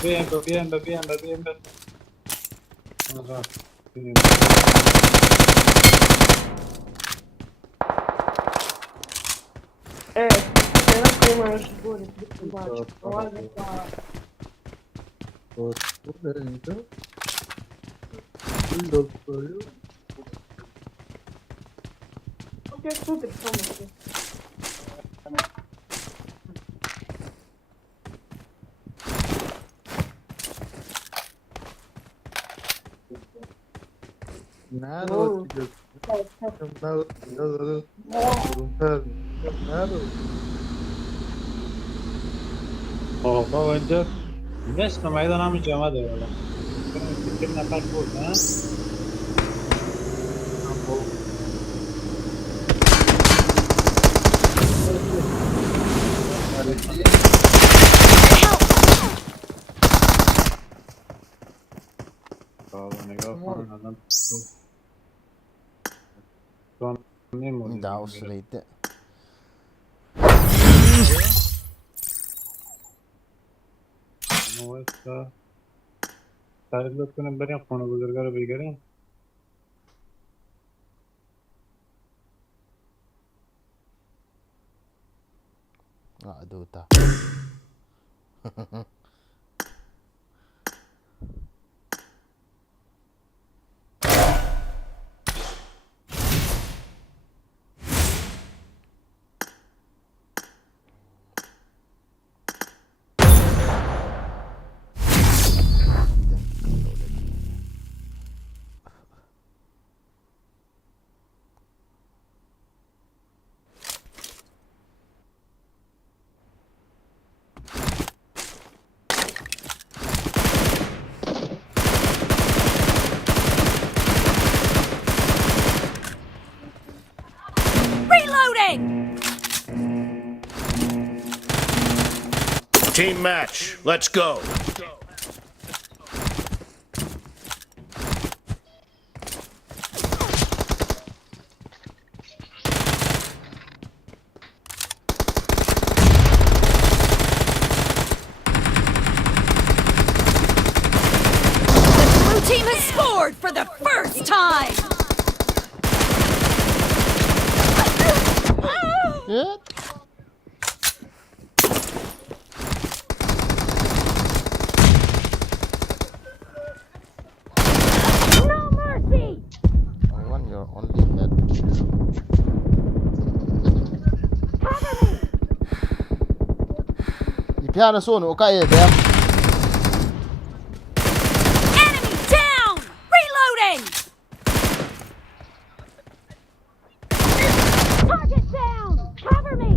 Bien. Я понимаю, что будет, ладно, Вот, да. Bulldog koyu. окей, супер, полностью. Nano tiga. Nano Nano. بابا انت ليش ما ايضا عامل جماد ولا كنا فات فوت ها Inte alls lite. Aduh tak. Reloading! Team match. Let's go. Blue team has scored for the first time! Yeah. No mercy! I want your only head. I piano sono ok Edam. Enemy down! Reloading! Target down! Cover me!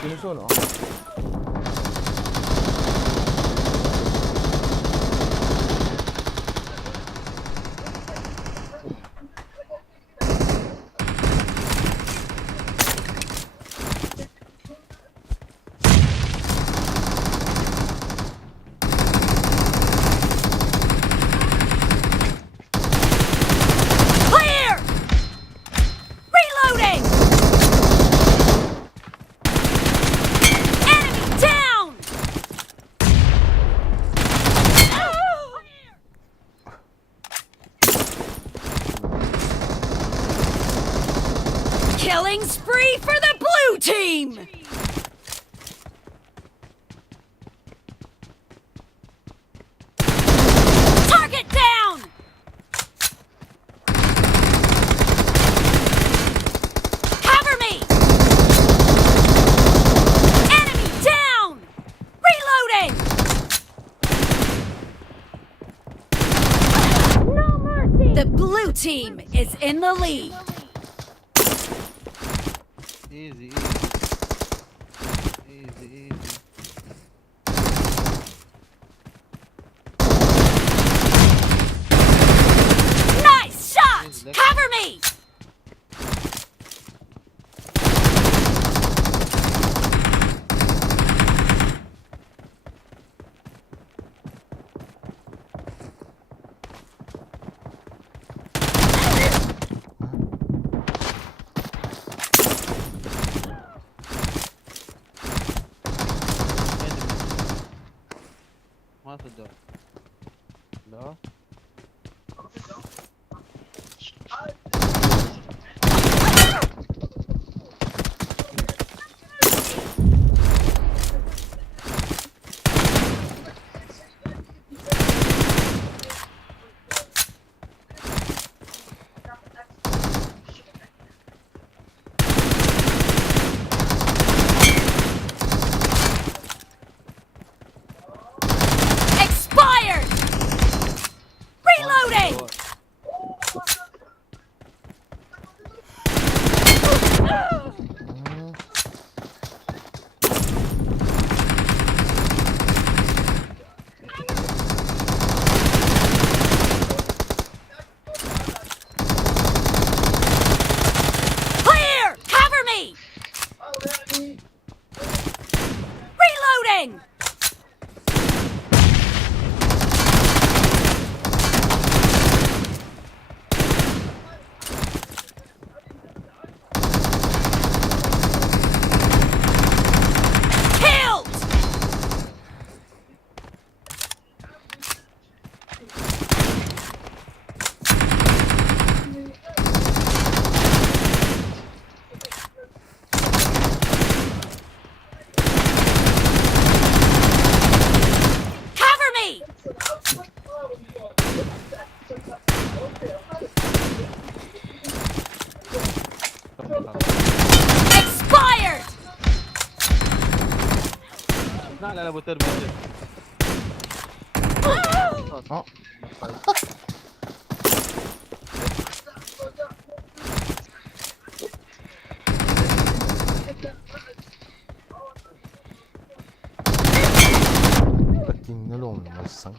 Sino sono? Clear! Reloading! Enemy down! Killing spree for the blue team! Target down! Cover me! Enemy down! Reloading! No mercy! The blue team is in the lead. Easy, easy. Nice shot! Cover me! ما تقدر. لا. Expired! لا ابو تربيه.ก็จริงนะลงมาสัง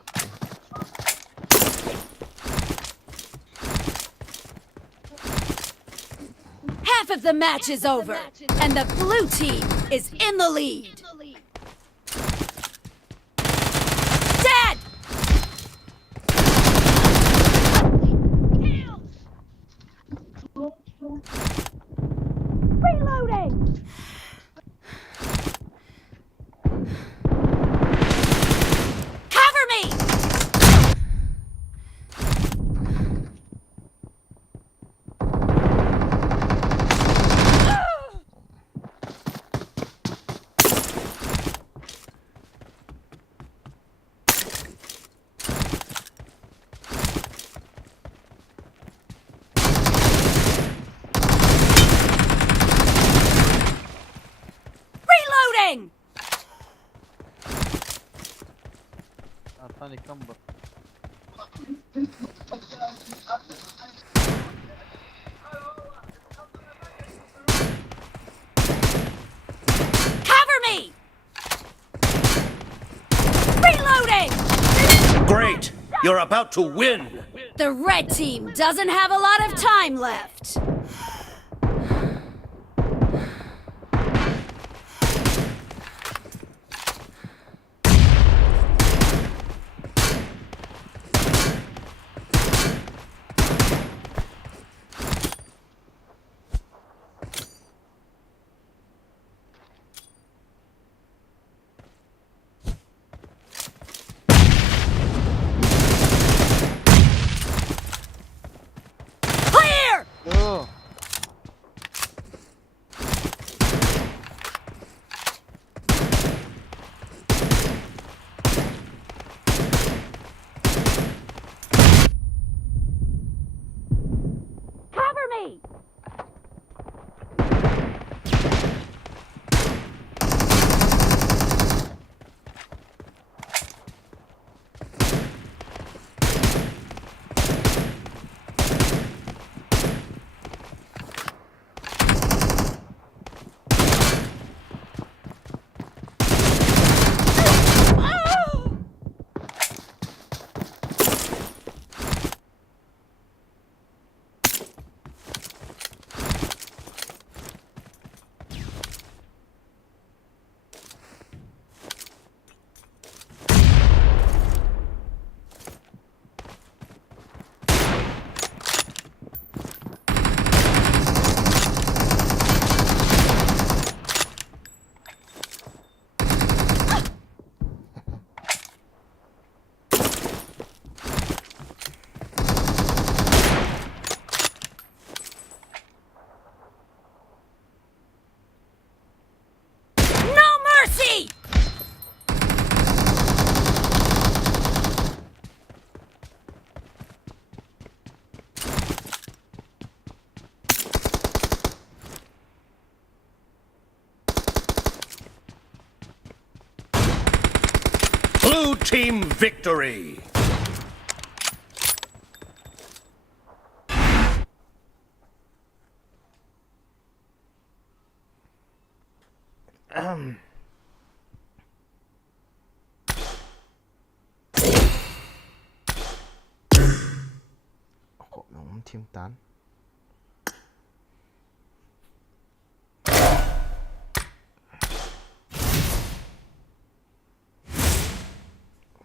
Half of the match is over, and the blue team is in the lead. Dead! Reloading! Cover me! Reloading! اعطاني كمبر. Cover me! Reloading! Great! You're about to win! The red team doesn't have a lot of time left. Clear! يوه Cover me! No mercy! Blue team victory! Ủa, nó không thiên tán.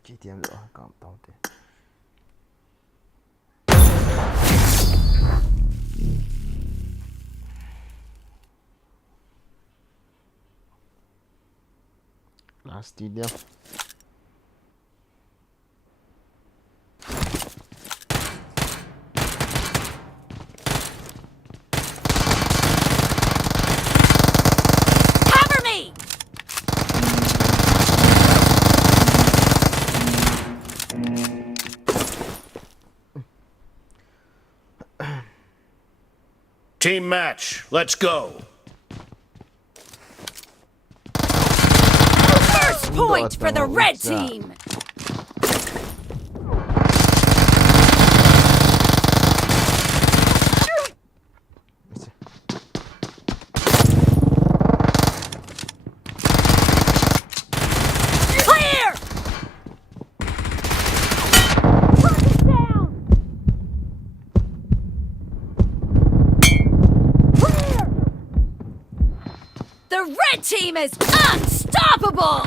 Chỉ tiêm nữa, còn tao tiền. Last video. Cover me! Team match, let's go! First point for the red Usa. team. Clear! Target down! Clear! The red team is unstoppable!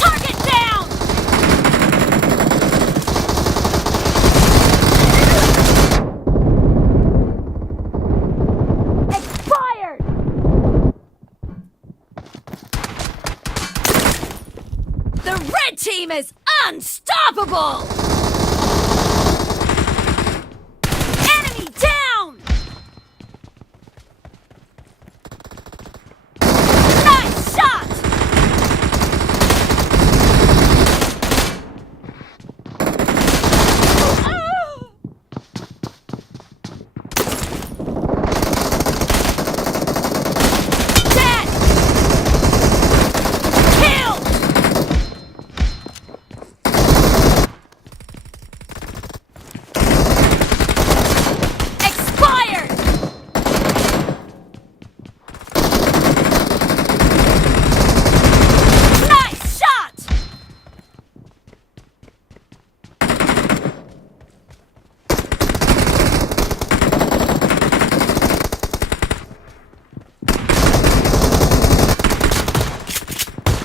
Target down! Expired! The red team is unstoppable! Enemy down! Nice shot! Dead! Killed! Expired! Nice shot!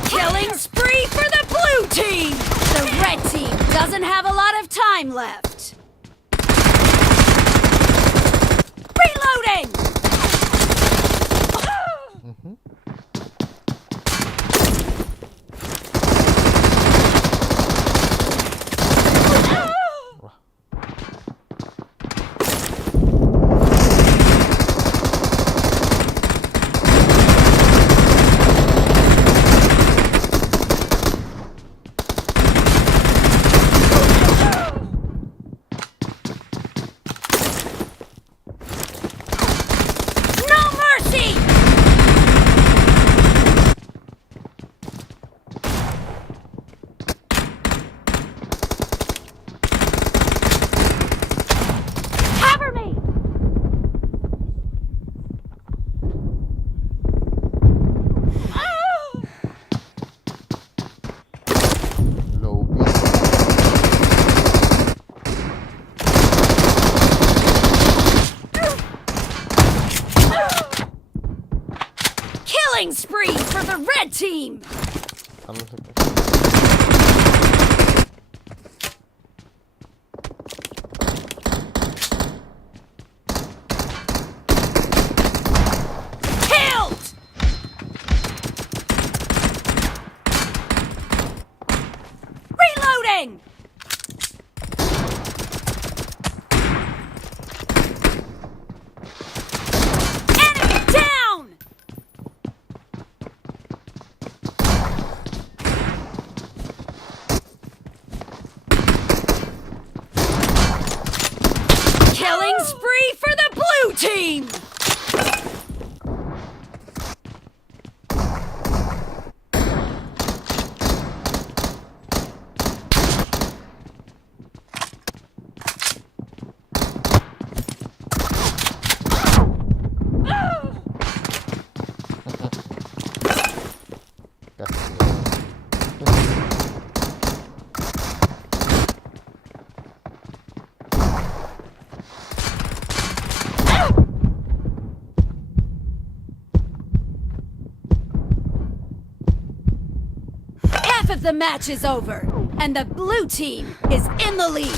Killing spree for the blue team! The red team doesn't have a lot of time left. Reloading! No mercy! Cover me! Low B. Killing spree for the red team! Ano sa Killed! Reloading! Enemy down! Killing spree for the blue team! Half of the match is over, and the blue team is in the lead.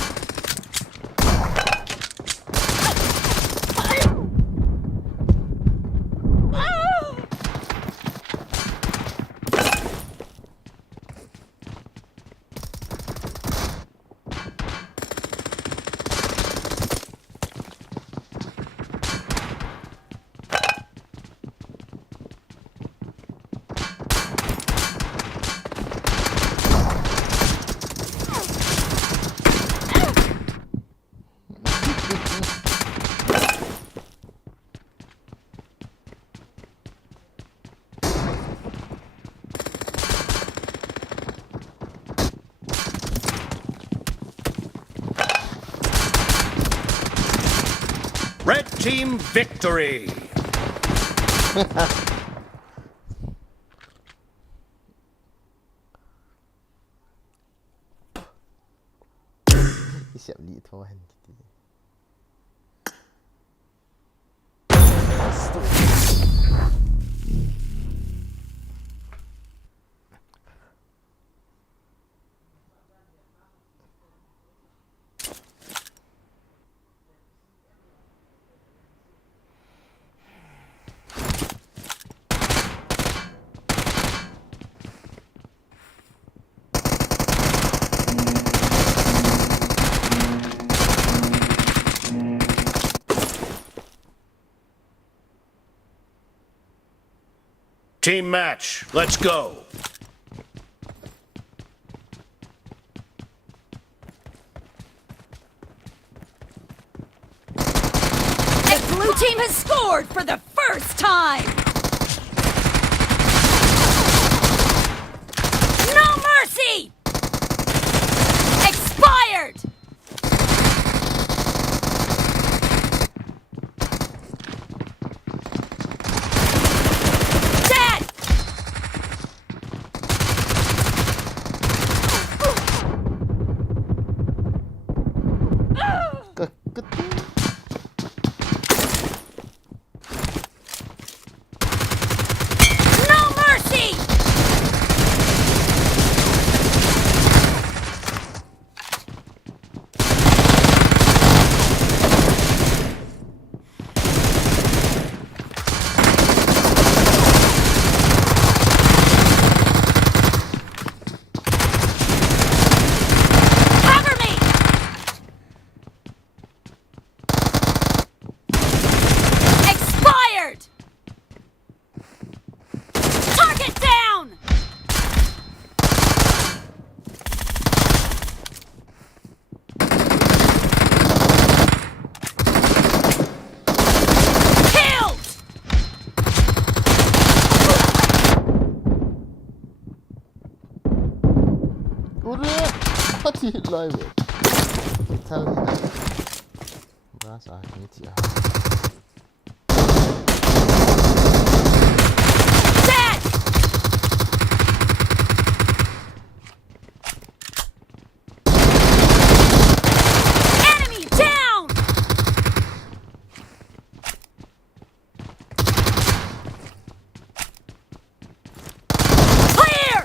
Red team victory. เสียบลีโทรให้ที Team match. Let's go. The blue team has scored for the first time! No mercy! Expired! Dead! No mercy! Cover me! Expired! Target down! Killed! กูเรียกพอดีเลยเว้ยท่านเลยนะบ้าสาหิตยา Dead! Enemy down! Clear!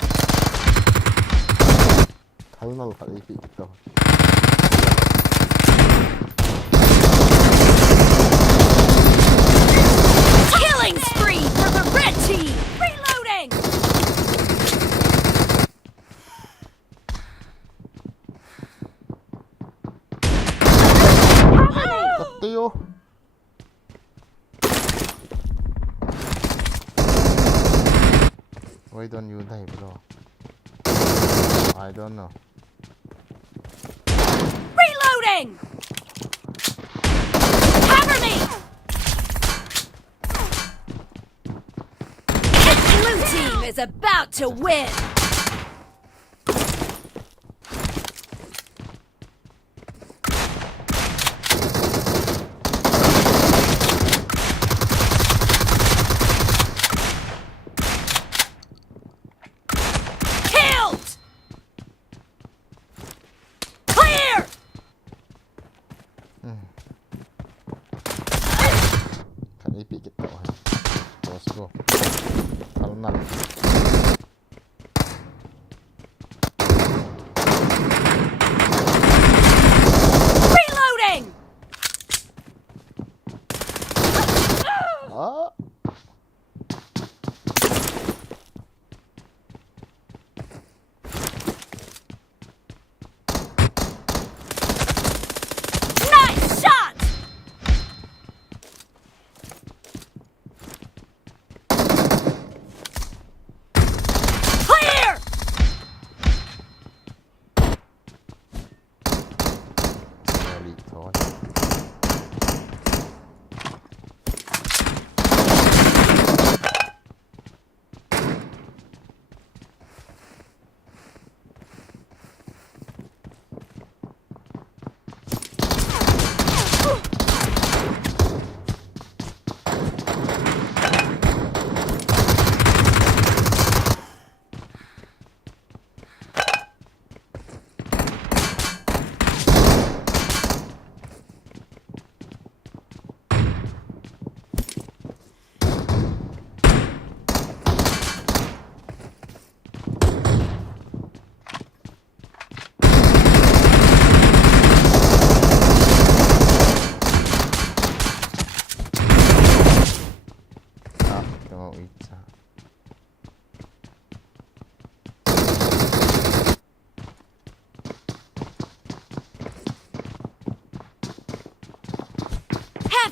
ใครมาขัดไอ้ปีกต่อ Killing spree for the red team! Reloading! ตัดเตียว Why don't you die, bro? I don't know. Reloading! Cover me! The blue team is about to win! Killed! Clear! ขัดไอ้ปีกต่อให้ Let's go ทำนั่น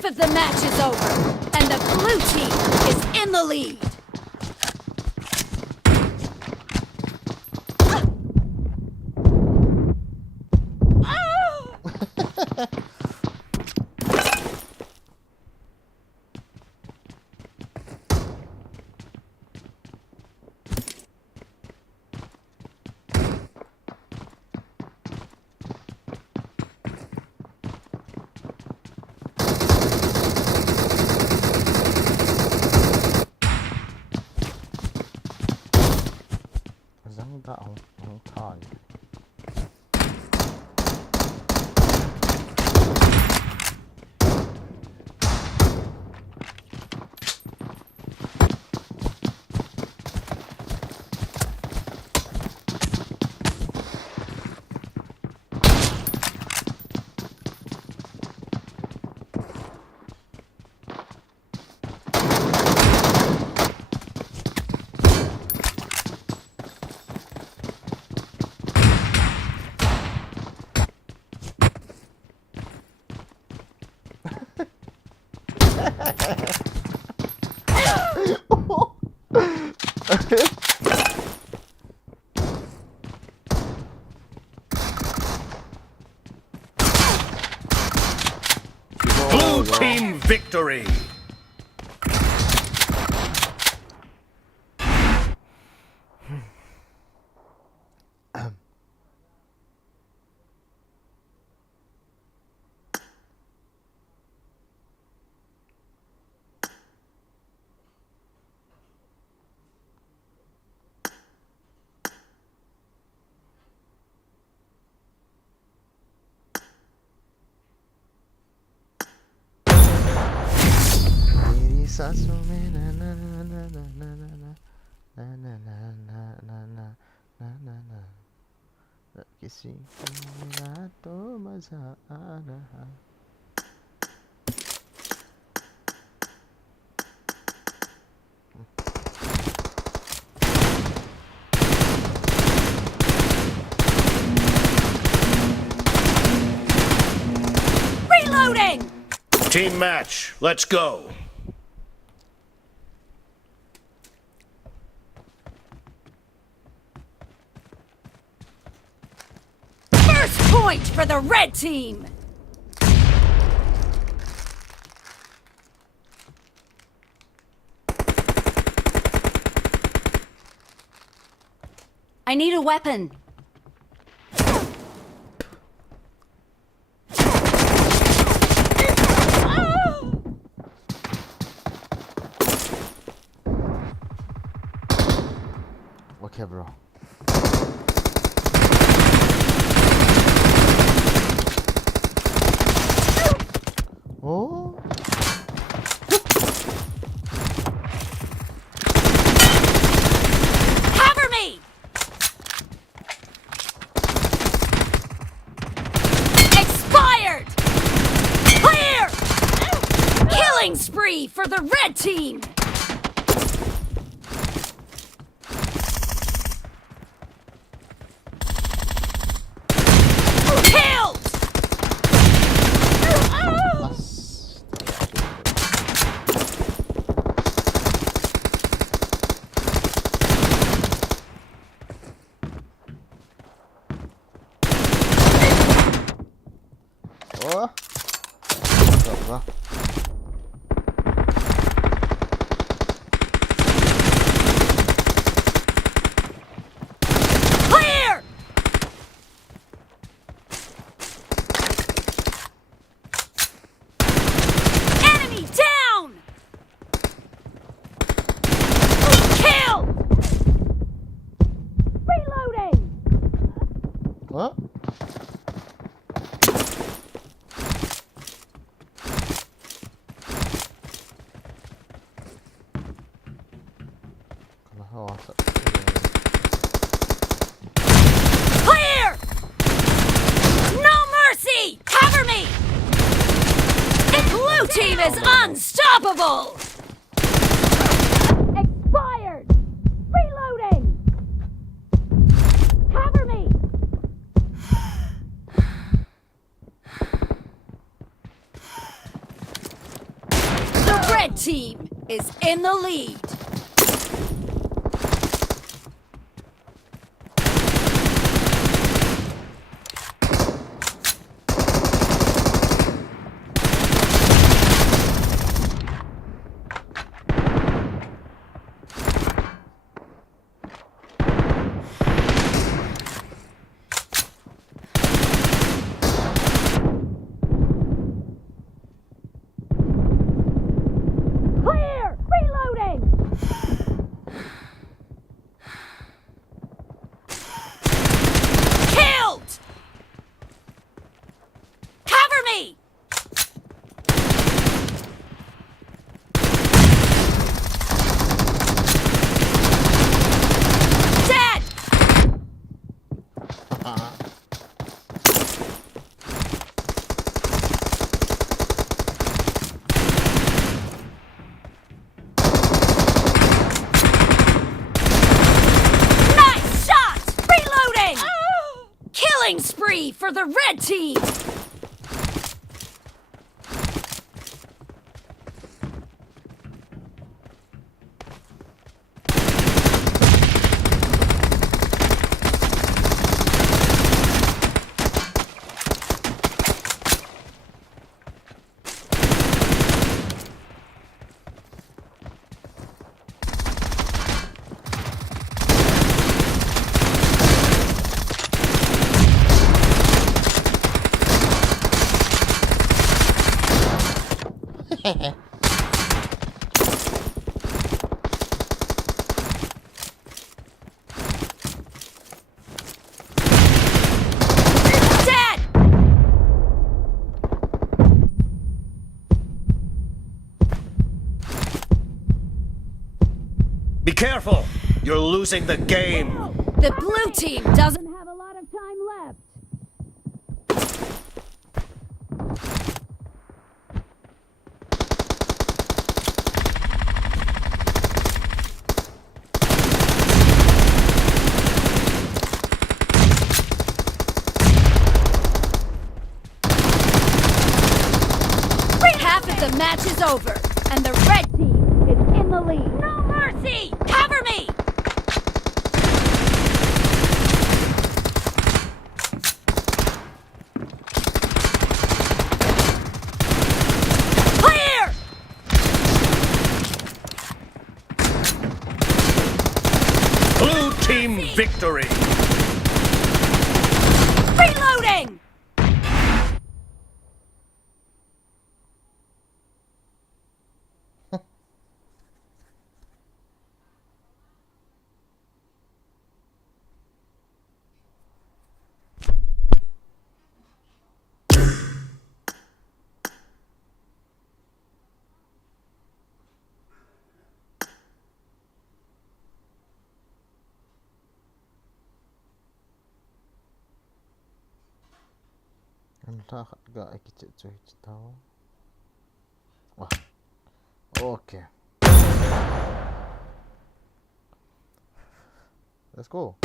Half of the match is over, and the blue team is in the lead. Rắn đã không thòi. Blue team victory. तेरी सांसों में ना ना ना ना ना ना ना ना ना ना ना ना ना ना ना ना किसी को मिला तो मजा आ रहा. Reloading! Team match. Let's go. First point for the red team! I need a weapon. Okay, bro. Oh. Cover me! Expired! Clear! Killing spree for the red team! Killed! Oh. Bro. Clear! Enemy down! Kill! Reloading! What? Clear! No mercy! Cover me! The blue team is unstoppable! Expired! Reloading! Cover me! team is in the lead. Clear! Reloading! Killed! Cover me! Dead! Nice shot! Reloading! Killing spree for the red team! Dead! Be careful! You're losing the game! The blue team doesn't have a lot of time left. Half of the match is over, and the red team is in the lead. No mercy! Cover me! Clear! Blue team victory! Reloading! Entah gak kita cuy tahu. Wah. Oke. Let's go.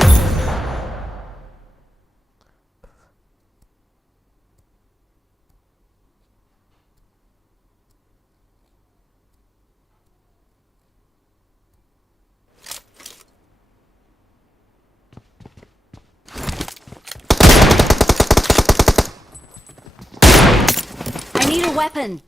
I need a weapon.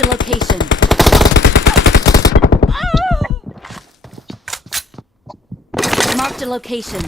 Marked a location. Marked a location.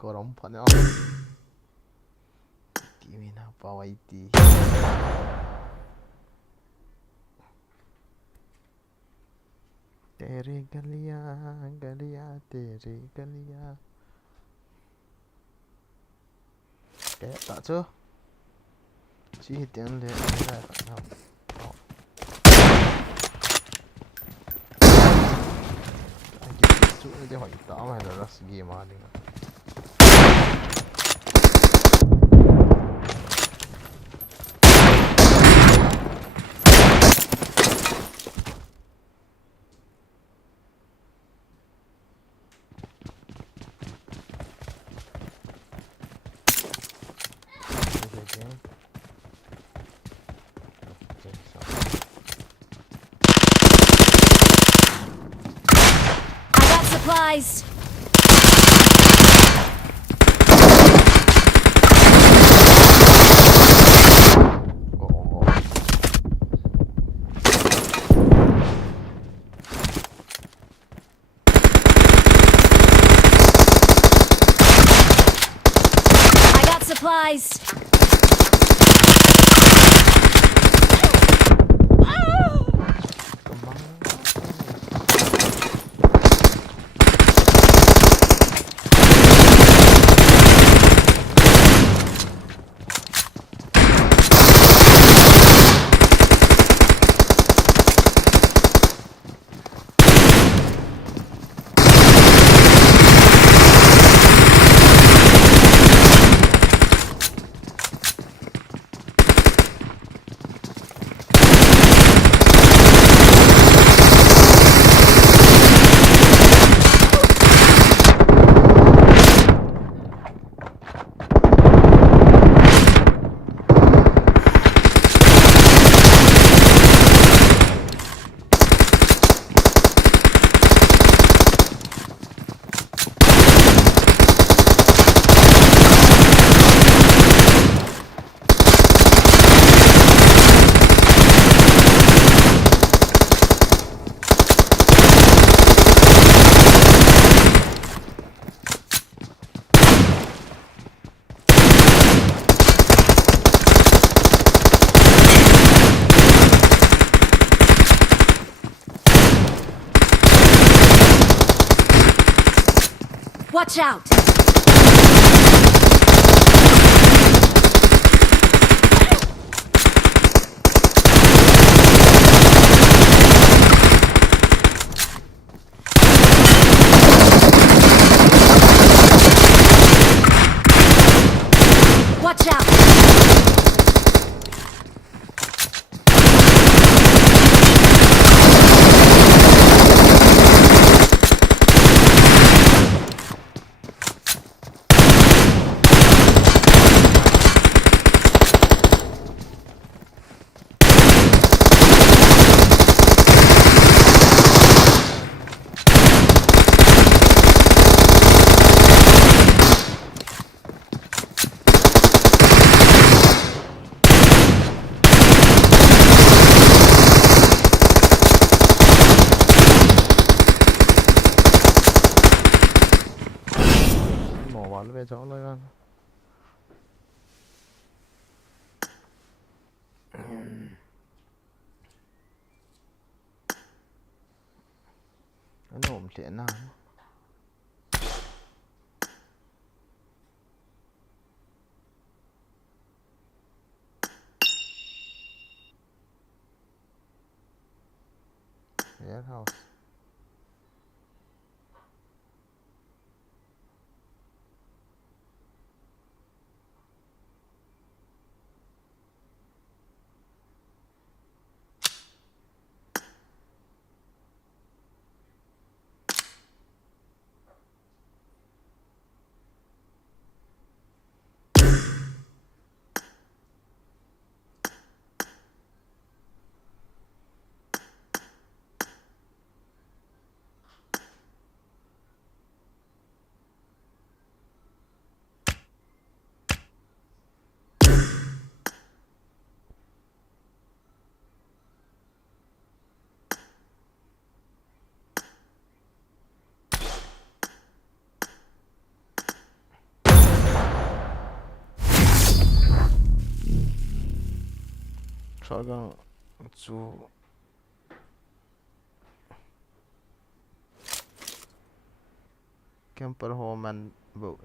Gorong pa na. Iti na pa iti. Tere galia, galia, tere galia. Kaya tak tu. Chỉ tiếng lệ ra phải không? det har inte av heller ras game ali. Supplies. I got supplies. Watch out! Watch out! Về chỗ lên anh. Nó nổ một chuyện nào. Warehouse. Shotgun zu camper home and boat.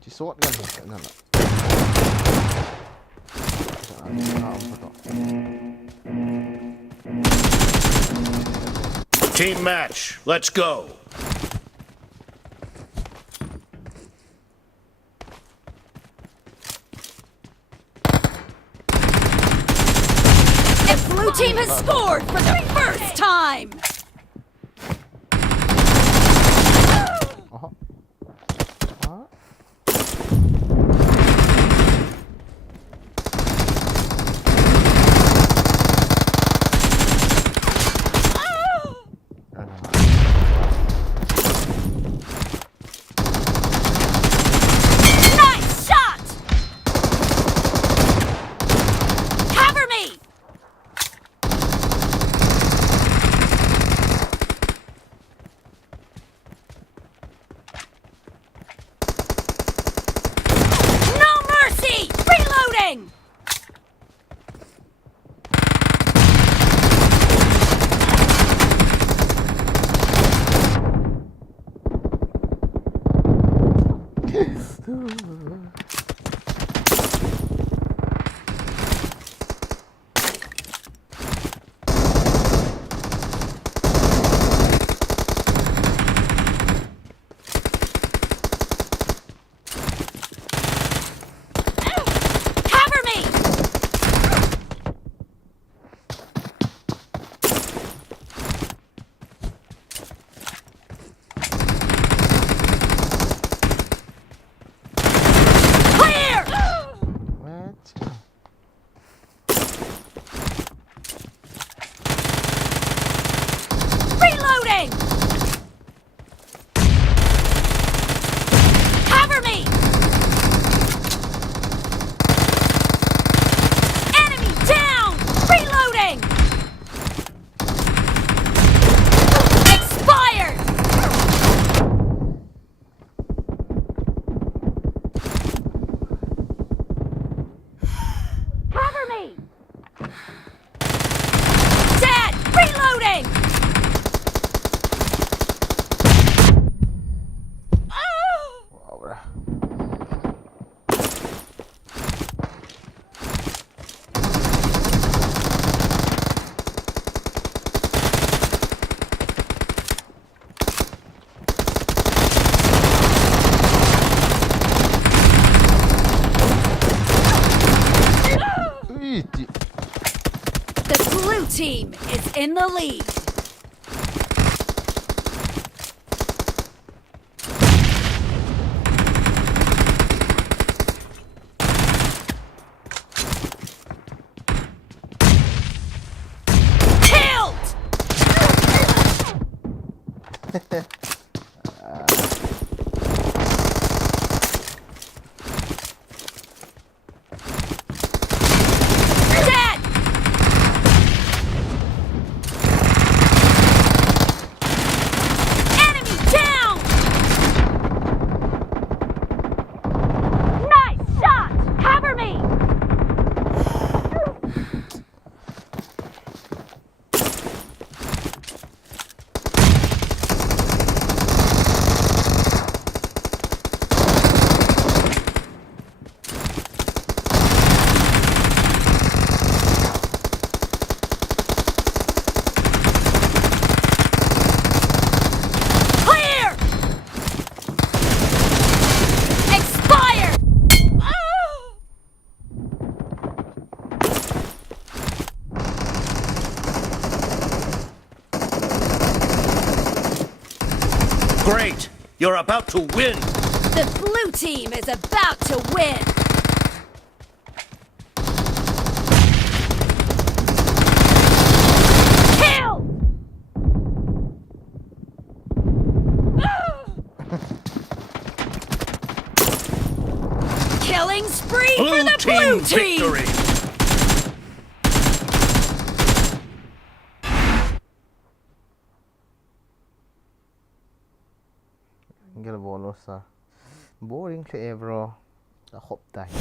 Chỉ sốt gần một cái nào Team match. Let's go. The blue team has scored for the first time! Nice shot! Cover me! No mercy! Reloading! Cover me! Clear! What? Reloading! Cover me! Enemy down! Reloading! Expired! Cover me! Dead! Reloading! Ahora. Uy, tío. The blue team is in the lead. Killed! Dead! Enemy down! Nice shot! Cover me! Clear! Expired! Great. You're about to win. The blue team is about to win! Kill! Killing spree for Blue the team blue team! victory. Gel bonusa. Boring siya bro. Takop tayo.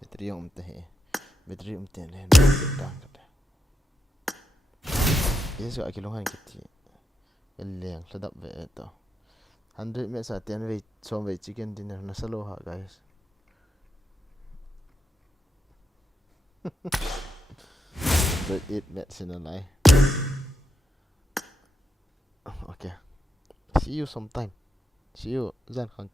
Battery yung umtahe. Battery umtahe na yun. Batang ka tayo. Yes, ko akilungan kiti. Galing. Sadap ba ito. 100 minutes sa 10 wait. So wait chicken dinner. Nasa loha guys. But it met in a lie. Okay. See you sometime. See you, Zan.